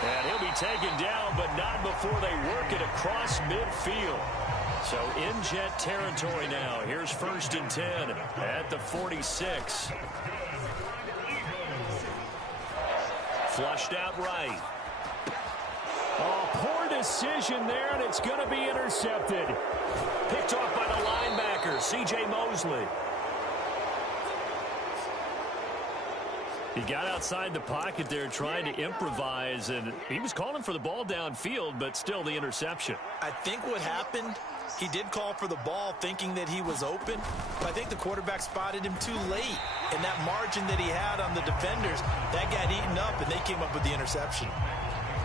And he'll be taken down, but not before they work it across midfield. So in Jet territory now. Here's 1st and 10 at the 46. Flushed out right. Oh, poured decision there, and it's going to be intercepted. Picked off by the linebacker, C.J. Mosley. He got outside the pocket there trying to improvise, and he was calling for the ball downfield, but still the interception. I think what happened, he did call for the ball thinking that he was open, but I think the quarterback spotted him too late. And that margin that he had on the defenders, that got eaten up, and they came up with the interception.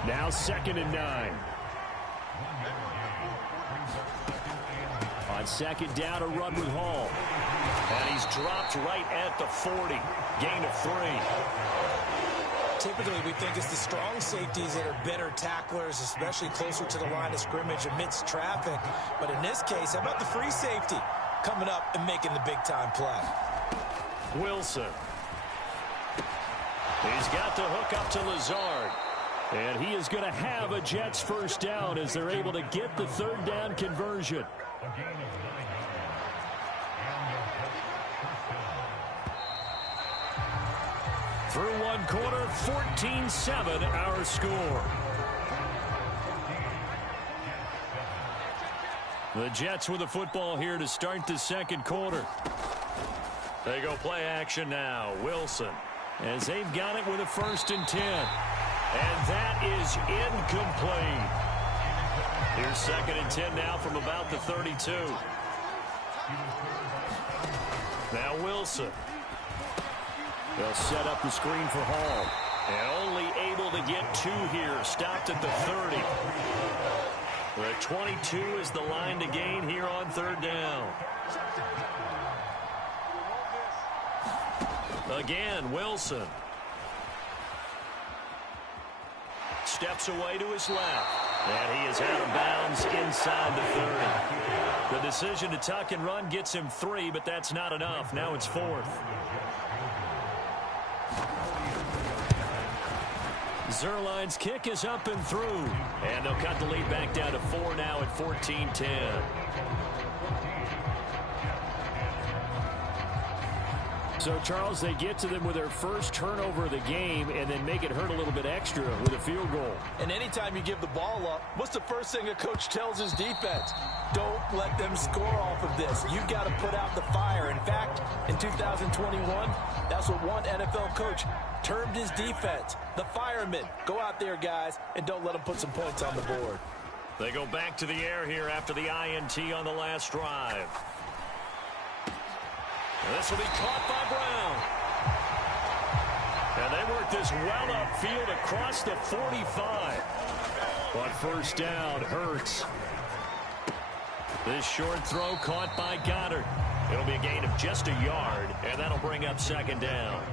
Now 2nd and 9. On 2nd down, a run with Hall. And he's dropped right at the 40. Gain of 3. Typically, we think it's the strong safeties that are better tacklers, especially closer to the line of scrimmage amidst traffic. But in this case, how about the free safety coming up and making the big-time play? Wilson. He's got the hook up to Lazard. And he is going to have a Jets first down as they're able to get the 3rd down conversion. Through 1 quarter, 14-7 our score. The Jets with the football here to start the 2nd quarter. They go play action now. Wilson, as they've got it with a 1st and 10. And that is incomplete. Here's 2nd and 10 now from about the 32. Now Wilson. They'll set up the screen for Hall. And only able to get 2 here. Stopped at the 30. The 22 is the line to gain here on 3rd down. Again, Wilson. Steps away to his left. And he is out of bounds inside the 30. The decision to tuck and run gets him 3, but that's not enough. Now it's 4th. Zerline's kick is up and through. And they'll cut the lead back down to 4 now at 14-10. So, Charles, they get to them with their first turnover of the game and then make it hurt a little bit extra with a field goal. And anytime you give the ball up, what's the first thing a coach tells his defense? Don't let them score off of this. You've got to put out the fire. In fact, in 2021, that's what one NFL coach termed his defense, the firemen. Go out there, guys, and don't let them put some points on the board. They go back to the air here after the INT on the last drive. This will be caught by Brown. And they work this well upfield across the 45. But 1st down, Hurts. This short throw caught by Goddard. It'll be a gain of just a yard, and that'll bring up 2nd down.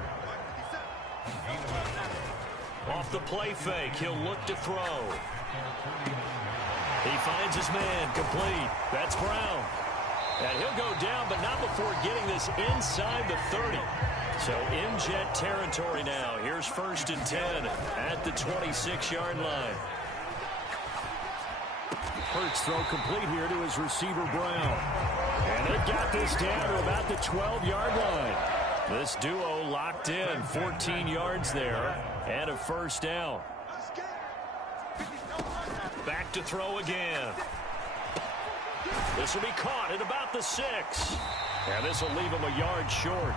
Off the play fake, he'll look to throw. He finds his man, complete. That's Brown. And he'll go down, but not before getting this inside the 30. So in Jet territory now. Here's 1st and 10 at the 26-yard line. Hurts throw complete here to his receiver, Brown. And they've got this down to about the 12-yard line. This duo locked in, 14 yards there, and a 1st down. Back to throw again. This will be caught at about the 6. And this will leave him a yard short.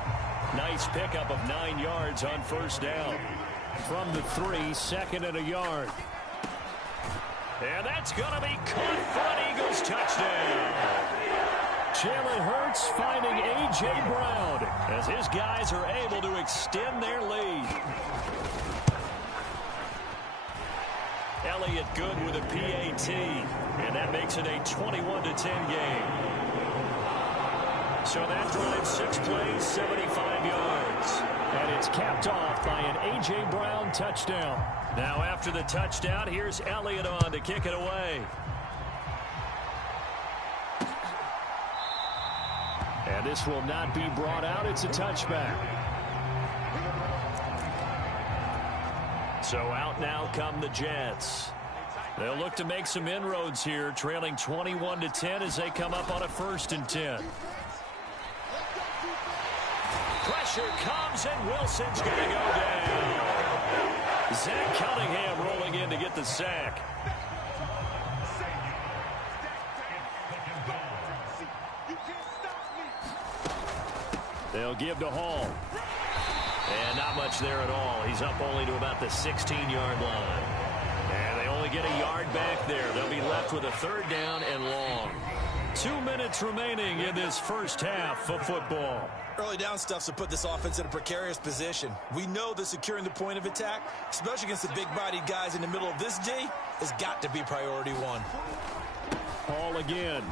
Nice pickup of 9 yards on 1st down. From the 3, 2nd and a yard. And that's going to be caught for an Eagles touchdown. Jalen Hurts finding A.J. Brown as his guys are able to extend their lead. Elliott good with a PAT, and that makes it a 21-10 game. So that drives 6 plays, 75 yards. And it's capped off by an A.J. Brown touchdown. Now after the touchdown, here's Elliott on to kick it away. And this will not be brought out. It's a touchback. So out now come the Jets. They'll look to make some inroads here, trailing 21-10 as they come up on a 1st and 10. Pressure comes, and Wilson's going to go down. Zach Cunningham rolling in to get the sack. They'll give to Hall. And not much there at all. He's up only to about the 16-yard line. And they only get a yard back there. They'll be left with a third down and long. 2 minutes remaining in this first half of football. Early down stuff's to put this offense in a precarious position. We know that securing the point of attack, especially against the big-bodied guys in the middle of this D, has got to be priority one. Hall again.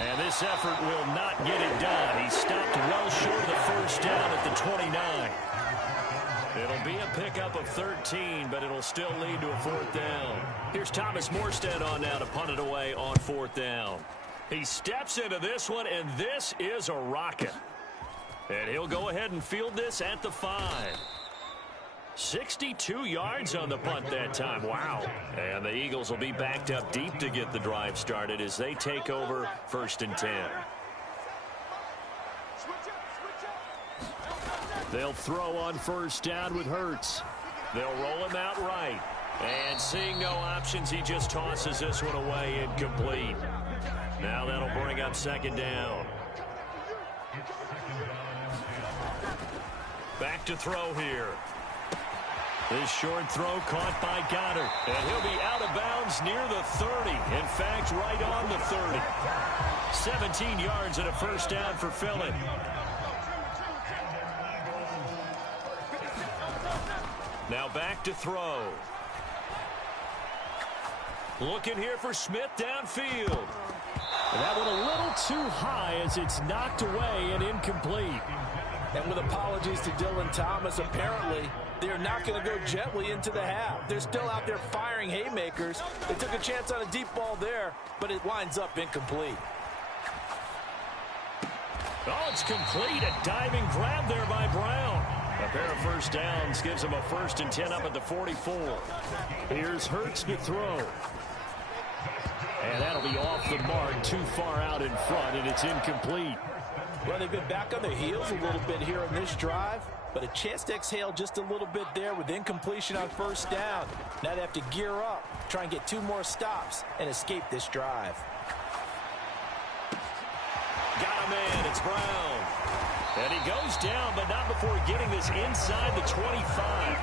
And this effort will not get it done. He stopped well short of the first down at the 29. It'll be a pickup of 13, but it'll still lead to a fourth down. Here's Thomas Morstead on now to punt it away on fourth down. He steps into this one, and this is a rocket. And he'll go ahead and field this at the 5. 62 yards on the punt that time. Wow. And the Eagles will be backed up deep to get the drive started as they take over 1st and 10. They'll throw on first down with Hurts. They'll roll him out right. And seeing no options, he just tosses this one away incomplete. Now that'll bring up second down. Back to throw here. This short throw caught by Goddard. And he'll be out of bounds near the 30. In fact, right on the 30. 17 yards and a first down for Philly. Now back to throw. Looking here for Smith downfield. That one a little too high as it's knocked away and incomplete. And with apologies to Dylan Thomas, apparently they're not going to go gently into the half. They're still out there firing haymakers. They took a chance on a deep ball there, but it winds up incomplete. Oh, it's complete. A diving grab there by Brown. A pair of first downs gives him a 1st and 10 up at the 44. Here's Hurts to throw. And that'll be off the mark, too far out in front, and it's incomplete. Well, they've been back on their heels a little bit here in this drive, but a chance to exhale just a little bit there with incompletion on first down. Now they have to gear up, try and get 2 more stops, and escape this drive. Got a man, it's Brown. And he goes down, but not before getting this inside the 25.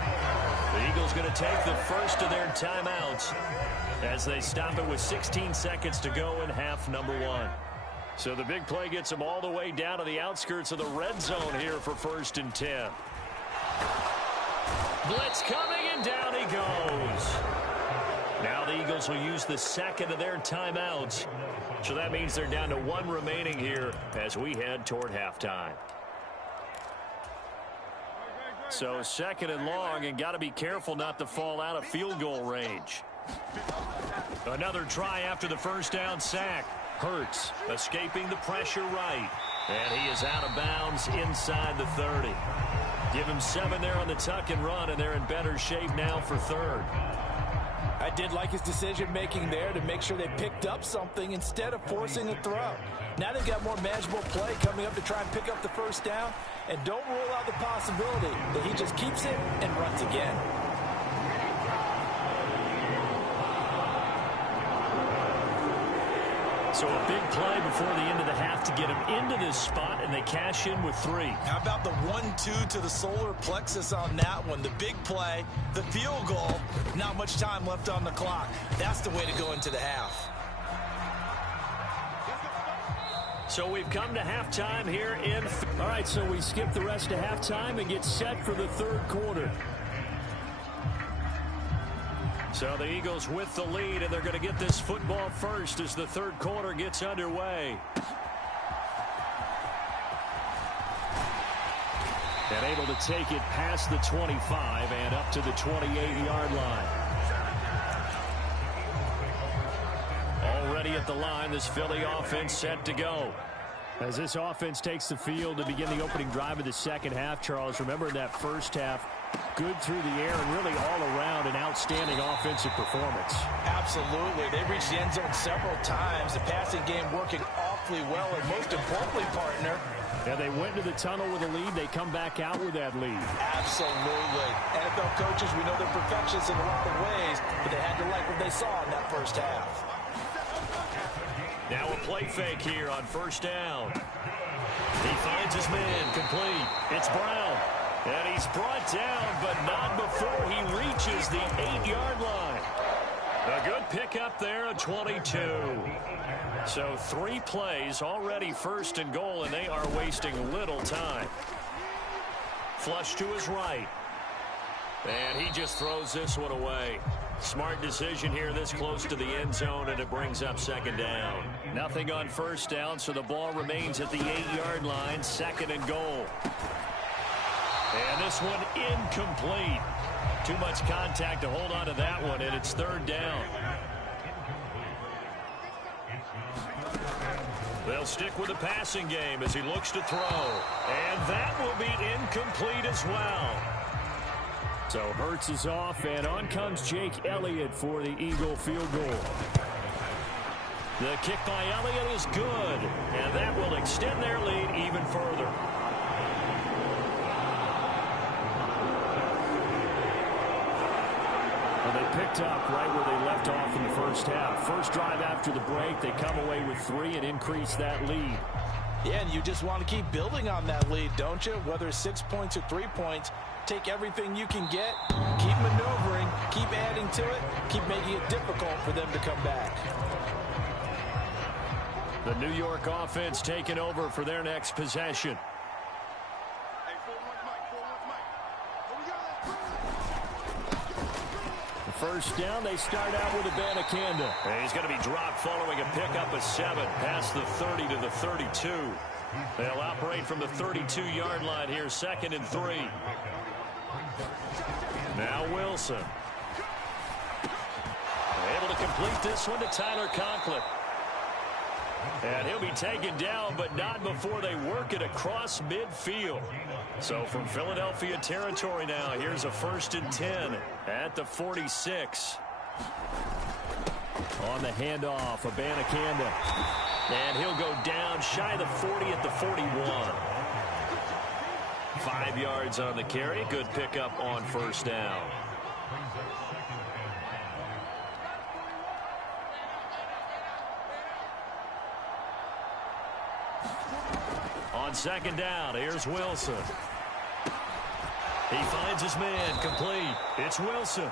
The Eagles going to take the first of their timeouts as they stop it with 16 seconds to go in half number 1. So the big play gets them all the way down to the outskirts of the red zone here for 1st and 10. Blitz coming, and down he goes. Now the Eagles will use the second of their timeouts. So that means they're down to 1 remaining here as we head toward halftime. So 2nd and long, and got to be careful not to fall out of field goal range. Another try after the first down sack. Hurts escaping the pressure right. And he is out of bounds inside the 30. Give him 7 there on the tuck and run, and they're in better shape now for 3rd. I did like his decision-making there to make sure they picked up something instead of forcing a throw. Now they've got more manageable play coming up to try and pick up the first down, and don't rule out the possibility that he just keeps it and runs again. So a big play before the end of the half to get him into this spot, and they cash in with 3. How about the 1-2 to the solar plexus on that one? The big play, the field goal, not much time left on the clock. That's the way to go into the half. So we've come to halftime here in... All right, so we skip the rest of halftime and get set for the 3rd quarter. So the Eagles with the lead, and they're going to get this football first as the 3rd quarter gets underway. And able to take it past the 25 and up to the 28-yard line. Already at the line, this Philly offense set to go. As this offense takes the field to begin the opening drive of the second half, Charles, remember in that first half, good through the air and really all around an outstanding offensive performance. Absolutely. They reached the end zone several times. The passing game working awfully well, and most importantly, partner, yeah, they went to the tunnel with a lead. They come back out with that lead. Absolutely. NFL coaches, we know they're perfectionists in a lot of ways, but they had to like what they saw in that first half. Now a play fake here on first down. He finds his man, complete. It's Brown. And he's brought down, but not before he reaches the 8-yard line. A good pickup there at 22. So 3 plays already first and goal, and they are wasting little time. Flush to his right. And he just throws this one away. Smart decision here this close to the end zone, and it brings up second down. Nothing on first down, so the ball remains at the 8-yard line, second and goal. And this one incomplete. Too much contact to hold on to that one, and it's third down. They'll stick with the passing game as he looks to throw. And that will be incomplete as well. So Hurts is off, and on comes Jake Elliott for the Eagle field goal. The kick by Elliott is good, and that will extend their lead even further. Well, they picked up right where they left off in the first half. First drive after the break, they come away with 3 and increase that lead. Yeah, and you just want to keep building on that lead, don't you? Whether it's 6 points or 3 points, take everything you can get, keep maneuvering, keep adding to it, keep making it difficult for them to come back. The New York offense taking over for their next possession. The first down, they start out with Abanikanda. And he's going to be dropped following a pickup of 7 past the 30 to the 32. They'll operate from the 32-yard line here, second and 3. Now Wilson. Able to complete this one to Tyler Conklin. And he'll be taken down, but not before they work it across midfield. So from Philadelphia territory now, here's a 1st and 10 at the 46. On the handoff, Abanikanda. And he'll go down shy of the 40 at the 41. 5 yards on the carry. Good pickup on first down. On second down, here's Wilson. He finds his man, complete. It's Wilson.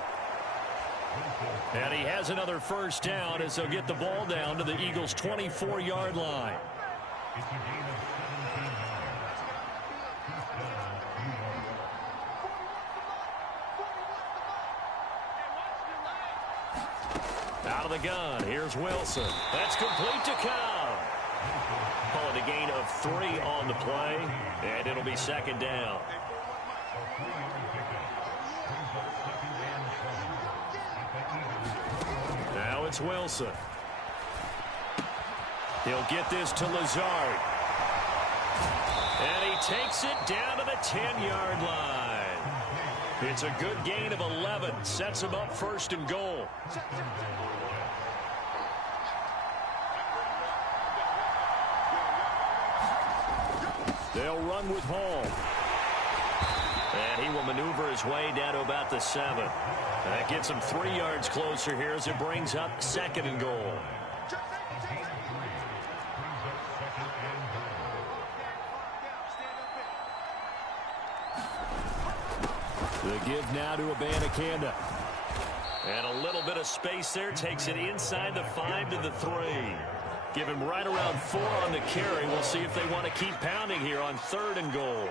And he has another first down as they'll get the ball down to the Eagles' 24-yard line. Out of the gun, here's Wilson. That's complete to Cobb. Call it a gain of 3 on the play, and it'll be second down. Now it's Wilson. He'll get this to Lazard. And he takes it down to the 10-yard line. It's a good gain of 11. Sets him up 1st and goal. They'll run with Hall. And he will maneuver his way down to about the 7. That gets him 3 yards closer here as it brings up 2nd and goal. The give now to Abanikanda. And a little bit of space there. Takes it inside the 5 to the 3. Give him right around 4 on the carry. We'll see if they want to keep pounding here on 3rd and goal.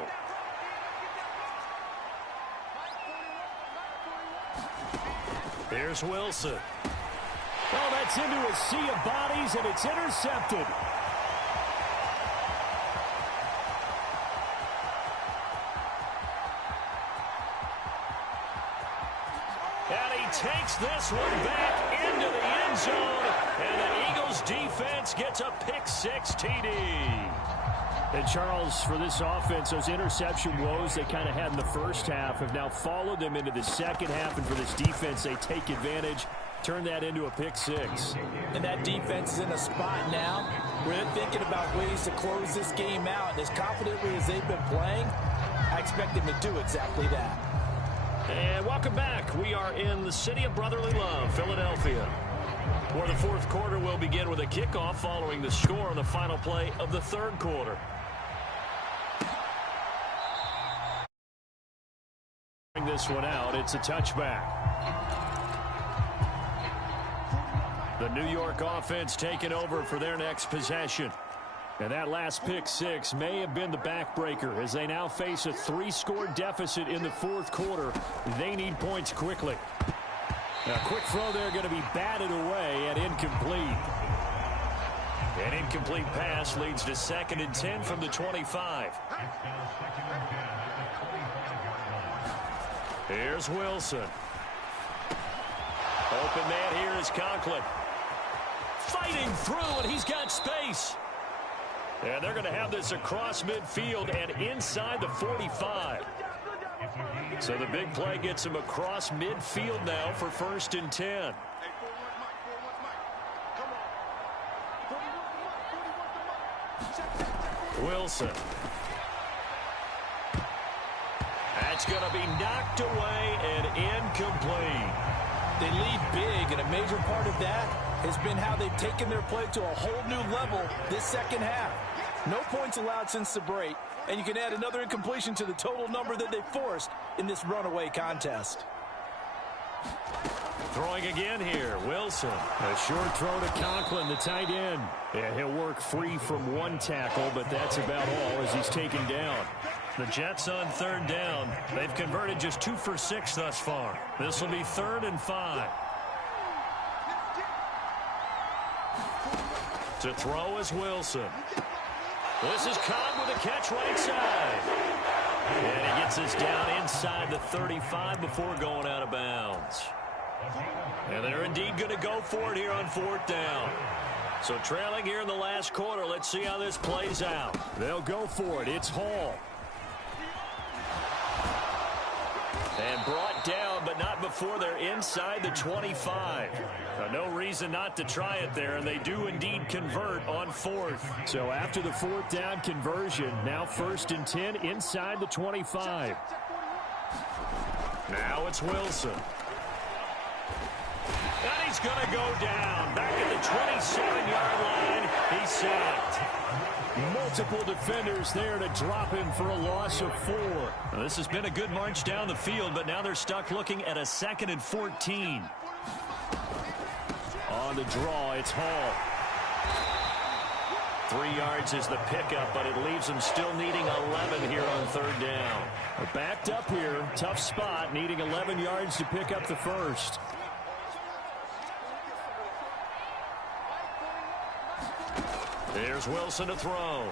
Here's Wilson. Oh, that's into a sea of bodies, and it's intercepted. And he takes this one back into the end zone, and the Eagles defense gets a pick-6 TD. And Charles, for this offense, those interception woes they kind of had in the first half have now followed them into the second half, and for this defense, they take advantage, turn that into a pick-6. And that defense is in a spot now where they're thinking about ways to close this game out, and as confidently as they've been playing, I expect them to do exactly that. And welcome back. We are in the city of brotherly love, Philadelphia. Where the fourth quarter will begin with a kickoff following the score on the final play of the third quarter. Bring this one out. It's a touchback. The New York offense taking over for their next possession. And that last pick six may have been the backbreaker as they now face a 3-score deficit in the fourth quarter. They need points quickly. A quick throw there going to be batted away and incomplete. An incomplete pass leads to 2nd and 10 from the 25. Here's Wilson. Open man here is Conklin. Fighting through, and he's got space. And they're going to have this across midfield and inside the 45. So the big play gets him across midfield now for 1st and 10. Wilson. That's going to be knocked away and incomplete. They lead big, and a major part of that has been how they've taken their play to a whole new level this second half. No points allowed since the break, and you can add another incompletion to the total number that they forced in this runaway contest. Throwing again here, Wilson. A short throw to Conklin, the tight end. Yeah, he'll work free from one tackle, but that's about all as he's taken down. The Jets on 3rd down. They've converted just 2 for 6 thus far. This will be 3rd and 5. To throw is Wilson. This is Cobb with a catch right side. And he gets us down inside the 35 before going out of bounds. And they're indeed going to go for it here on 4th down. So trailing here in the last quarter, let's see how this plays out. They'll go for it. It's Hall. And brought down, but not before they're inside the 25. No reason not to try it there, and they do indeed convert on 4th. So after the 4th down conversion, now 1st and 10 inside the 25. Now it's Wilson. And he's going to go down. Back at the 27-yard line. He's sacked. Multiple defenders there to drop him for a loss of 4. Well, this has been a good march down the field, but now they're stuck looking at a 2nd and 14. On the draw, it's Hall. 3 yards is the pickup, but it leaves them still needing 11 here on 3rd down. Backed up here, tough spot, needing 11 yards to pick up the first. There's Wilson to throw.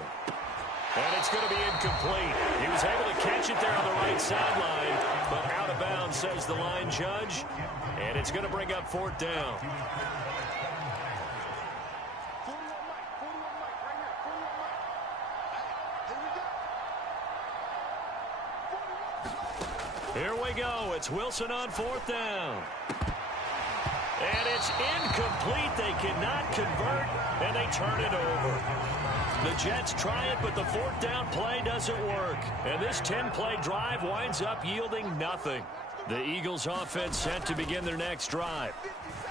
And it's going to be incomplete. He was able to catch it there on the right sideline, but out of bounds, says the line judge. And it's going to bring up 4th down. Here we go. It's Wilson on 4th down. And it's incomplete. They cannot convert, and they turn it over. The Jets try it, but the 4th down play doesn't work. And this 10-play drive winds up yielding nothing. The Eagles offense set to begin their next drive.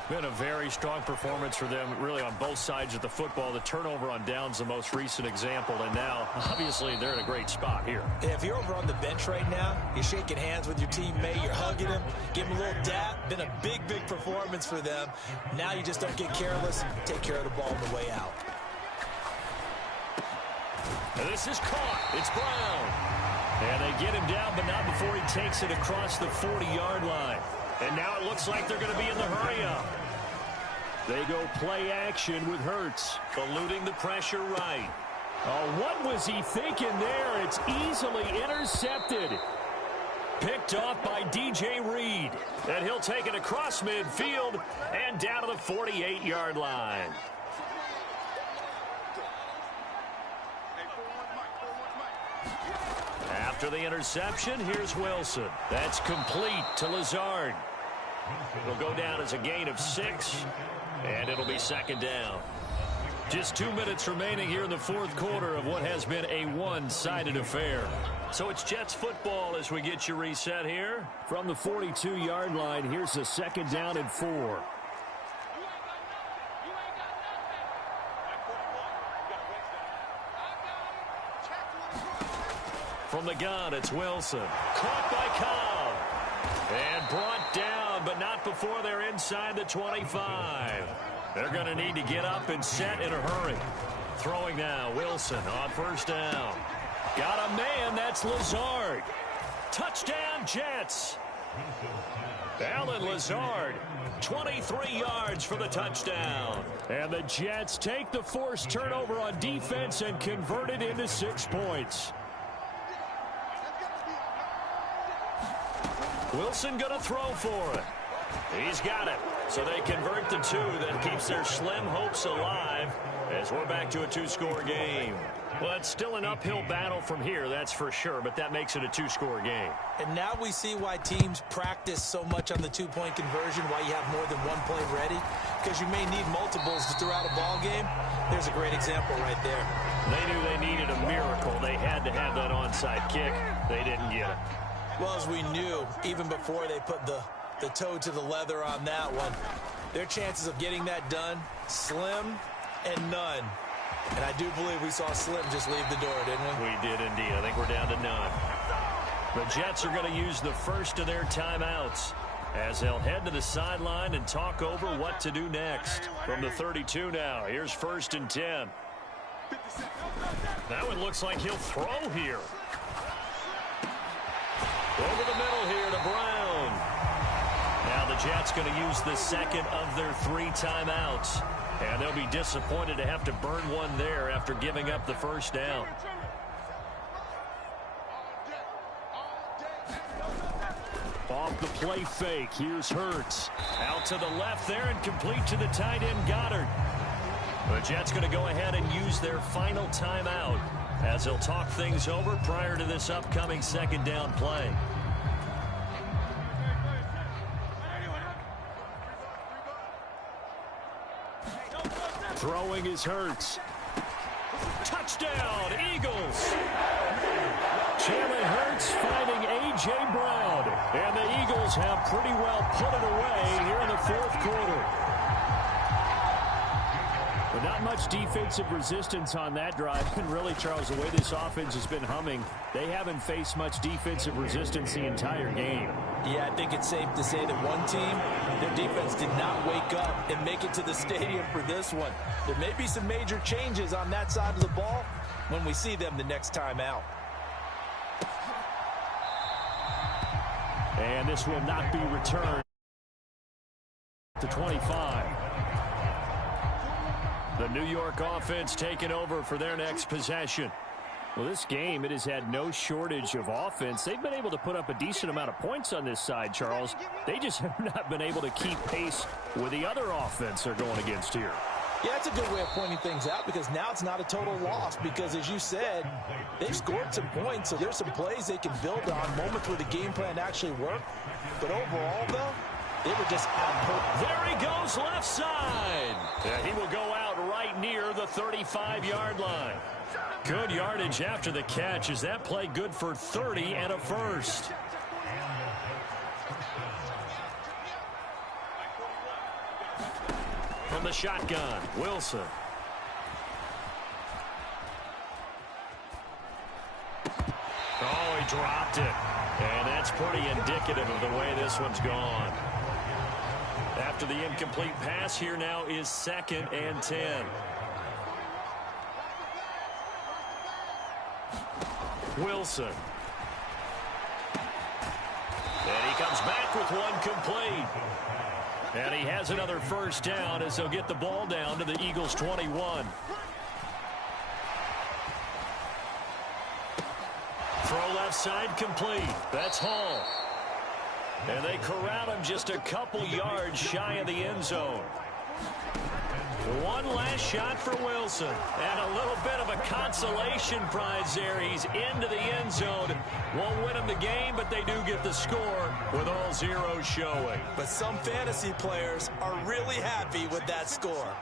Been a very strong performance for them, really, on both sides of the football. The turnover on downs, the most recent example, and now, obviously, they're in a great spot here. Yeah, if you're over on the bench right now, you're shaking hands with your teammate, you're hugging him, giving him a little dap. Been a big, big performance for them. Now you just don't get careless, take care of the ball on the way out. And this is caught. It's Brown. And they get him down, but not before he takes it across the 40-yard line. And now it looks like they're going to be in the hurry-up. They go play action with Hurts. Eluding the pressure right. Oh, what was he thinking there? It's easily intercepted. Picked off by DJ Reed. And he'll take it across midfield and down to the 48-yard line. After the interception, here's Wilson. That's complete to Lazard. Will go down as a gain of 6, and it'll be 2nd down. Just 2 minutes remaining here in the 4th quarter of what has been a one-sided affair. So it's Jets football as we get you reset here. From the 42-yard line, here's a 2nd down and 4. From the gun, it's Wilson. Caught by Cobb. And brought down, but not before they're inside the 25. They're going to need to get up and set in a hurry. Throwing now, Wilson on first down. Got a man, that's Lazard. Touchdown, Jets. Alan Lazard, 23 yards for the touchdown. And the Jets take the forced turnover on defense and convert it into 6 points. Wilson going to throw for it. He's got it. So they convert the 2. That keeps their slim hopes alive as we're back to a 2-score game. Well, it's still an uphill battle from here, that's for sure, but that makes it a 2-score game. And now we see why teams practice so much on the 2-point conversion, why you have more than one play ready, because you may need multiples throughout a ball game. There's a great example right there. They knew they needed a miracle. They had to have that onside kick. They didn't get it. Well, as we knew, even before they put the toe to the leather on that one, their chances of getting that done, slim and none. And I do believe we saw Slim just leave the door, didn't we? We did indeed. I think we're down to none. The Jets are going to use the first of their timeouts as they'll head to the sideline and talk over what to do next. From the 32 now, here's 1st and 10. That one looks like he'll throw here. Over the middle here to Brown. Now the Jets going to use the second of their 3 timeouts. And they'll be disappointed to have to burn one there after giving up the first down. Off the play fake, here's Hurts. Out to the left there and complete to the tight end Goddard. The Jets going to go ahead and use their final timeout as they'll talk things over prior to this upcoming 2nd down play. Throwing is Hurts. Touchdown, Eagles. Jalen Hurts finding A.J. Brown. And the Eagles have pretty well put it away here in the 4th quarter. But not much defensive resistance on that drive. And really, Charles, the way this offense has been humming, they haven't faced much defensive resistance the entire game. Yeah, I think it's safe to say that one team, their defense did not wake up and make it to the stadium for this one. There may be some major changes on that side of the ball when we see them the next time out. And this will not be returned to 25. The New York offense taking over for their next possession. Well, this game, it has had no shortage of offense. They've been able to put up a decent amount of points on this side, Charles. They just have not been able to keep pace with the other offense they're going against here. Yeah, that's a good way of pointing things out because now it's not a total loss because, as you said, they've scored some points, so there's some plays they can build on, moments where the game plan actually worked. But overall, though, they were just out. There he goes, left side. And he will go out right near the 35-yard line. Good yardage after the catch. Is that play good for 30 and a first? From the shotgun, Wilson. Oh, he dropped it. And that's pretty indicative of the way this one's gone. After the incomplete pass, here now is 2nd and 10. Wilson. And he comes back with one complete. And he has another first down as they'll get the ball down to the Eagles' 21. Throw left side complete. That's Hall. And they corral him just a couple yards shy of the end zone. One last shot for Wilson. And a little bit of a consolation prize there. He's into the end zone. Won't win him the game, but they do get the score with all zeros showing. But some fantasy players are really happy with that score.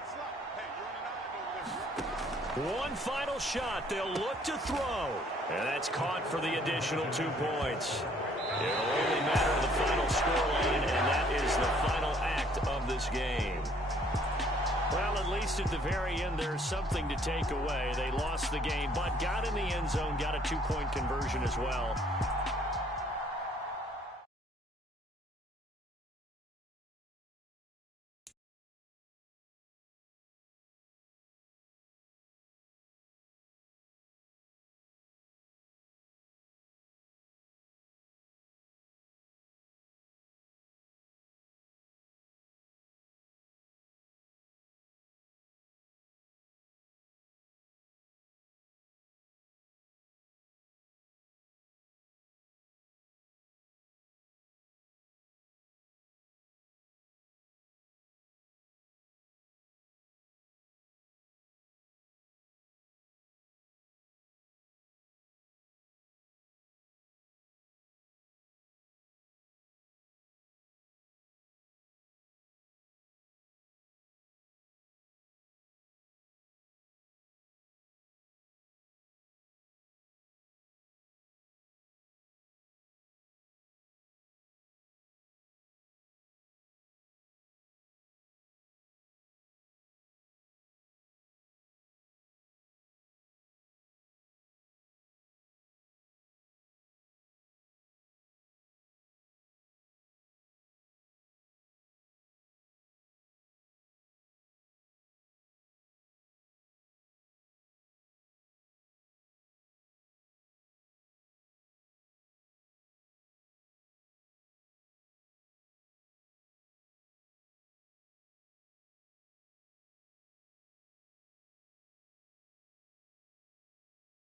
One final shot. They'll look to throw. And that's caught for the additional 2 points. It'll only matter the final scoreline, and that is the final act of this game. Well, at least at the very end, there's something to take away. They lost the game, but got in the end zone, got a 2-point conversion as well.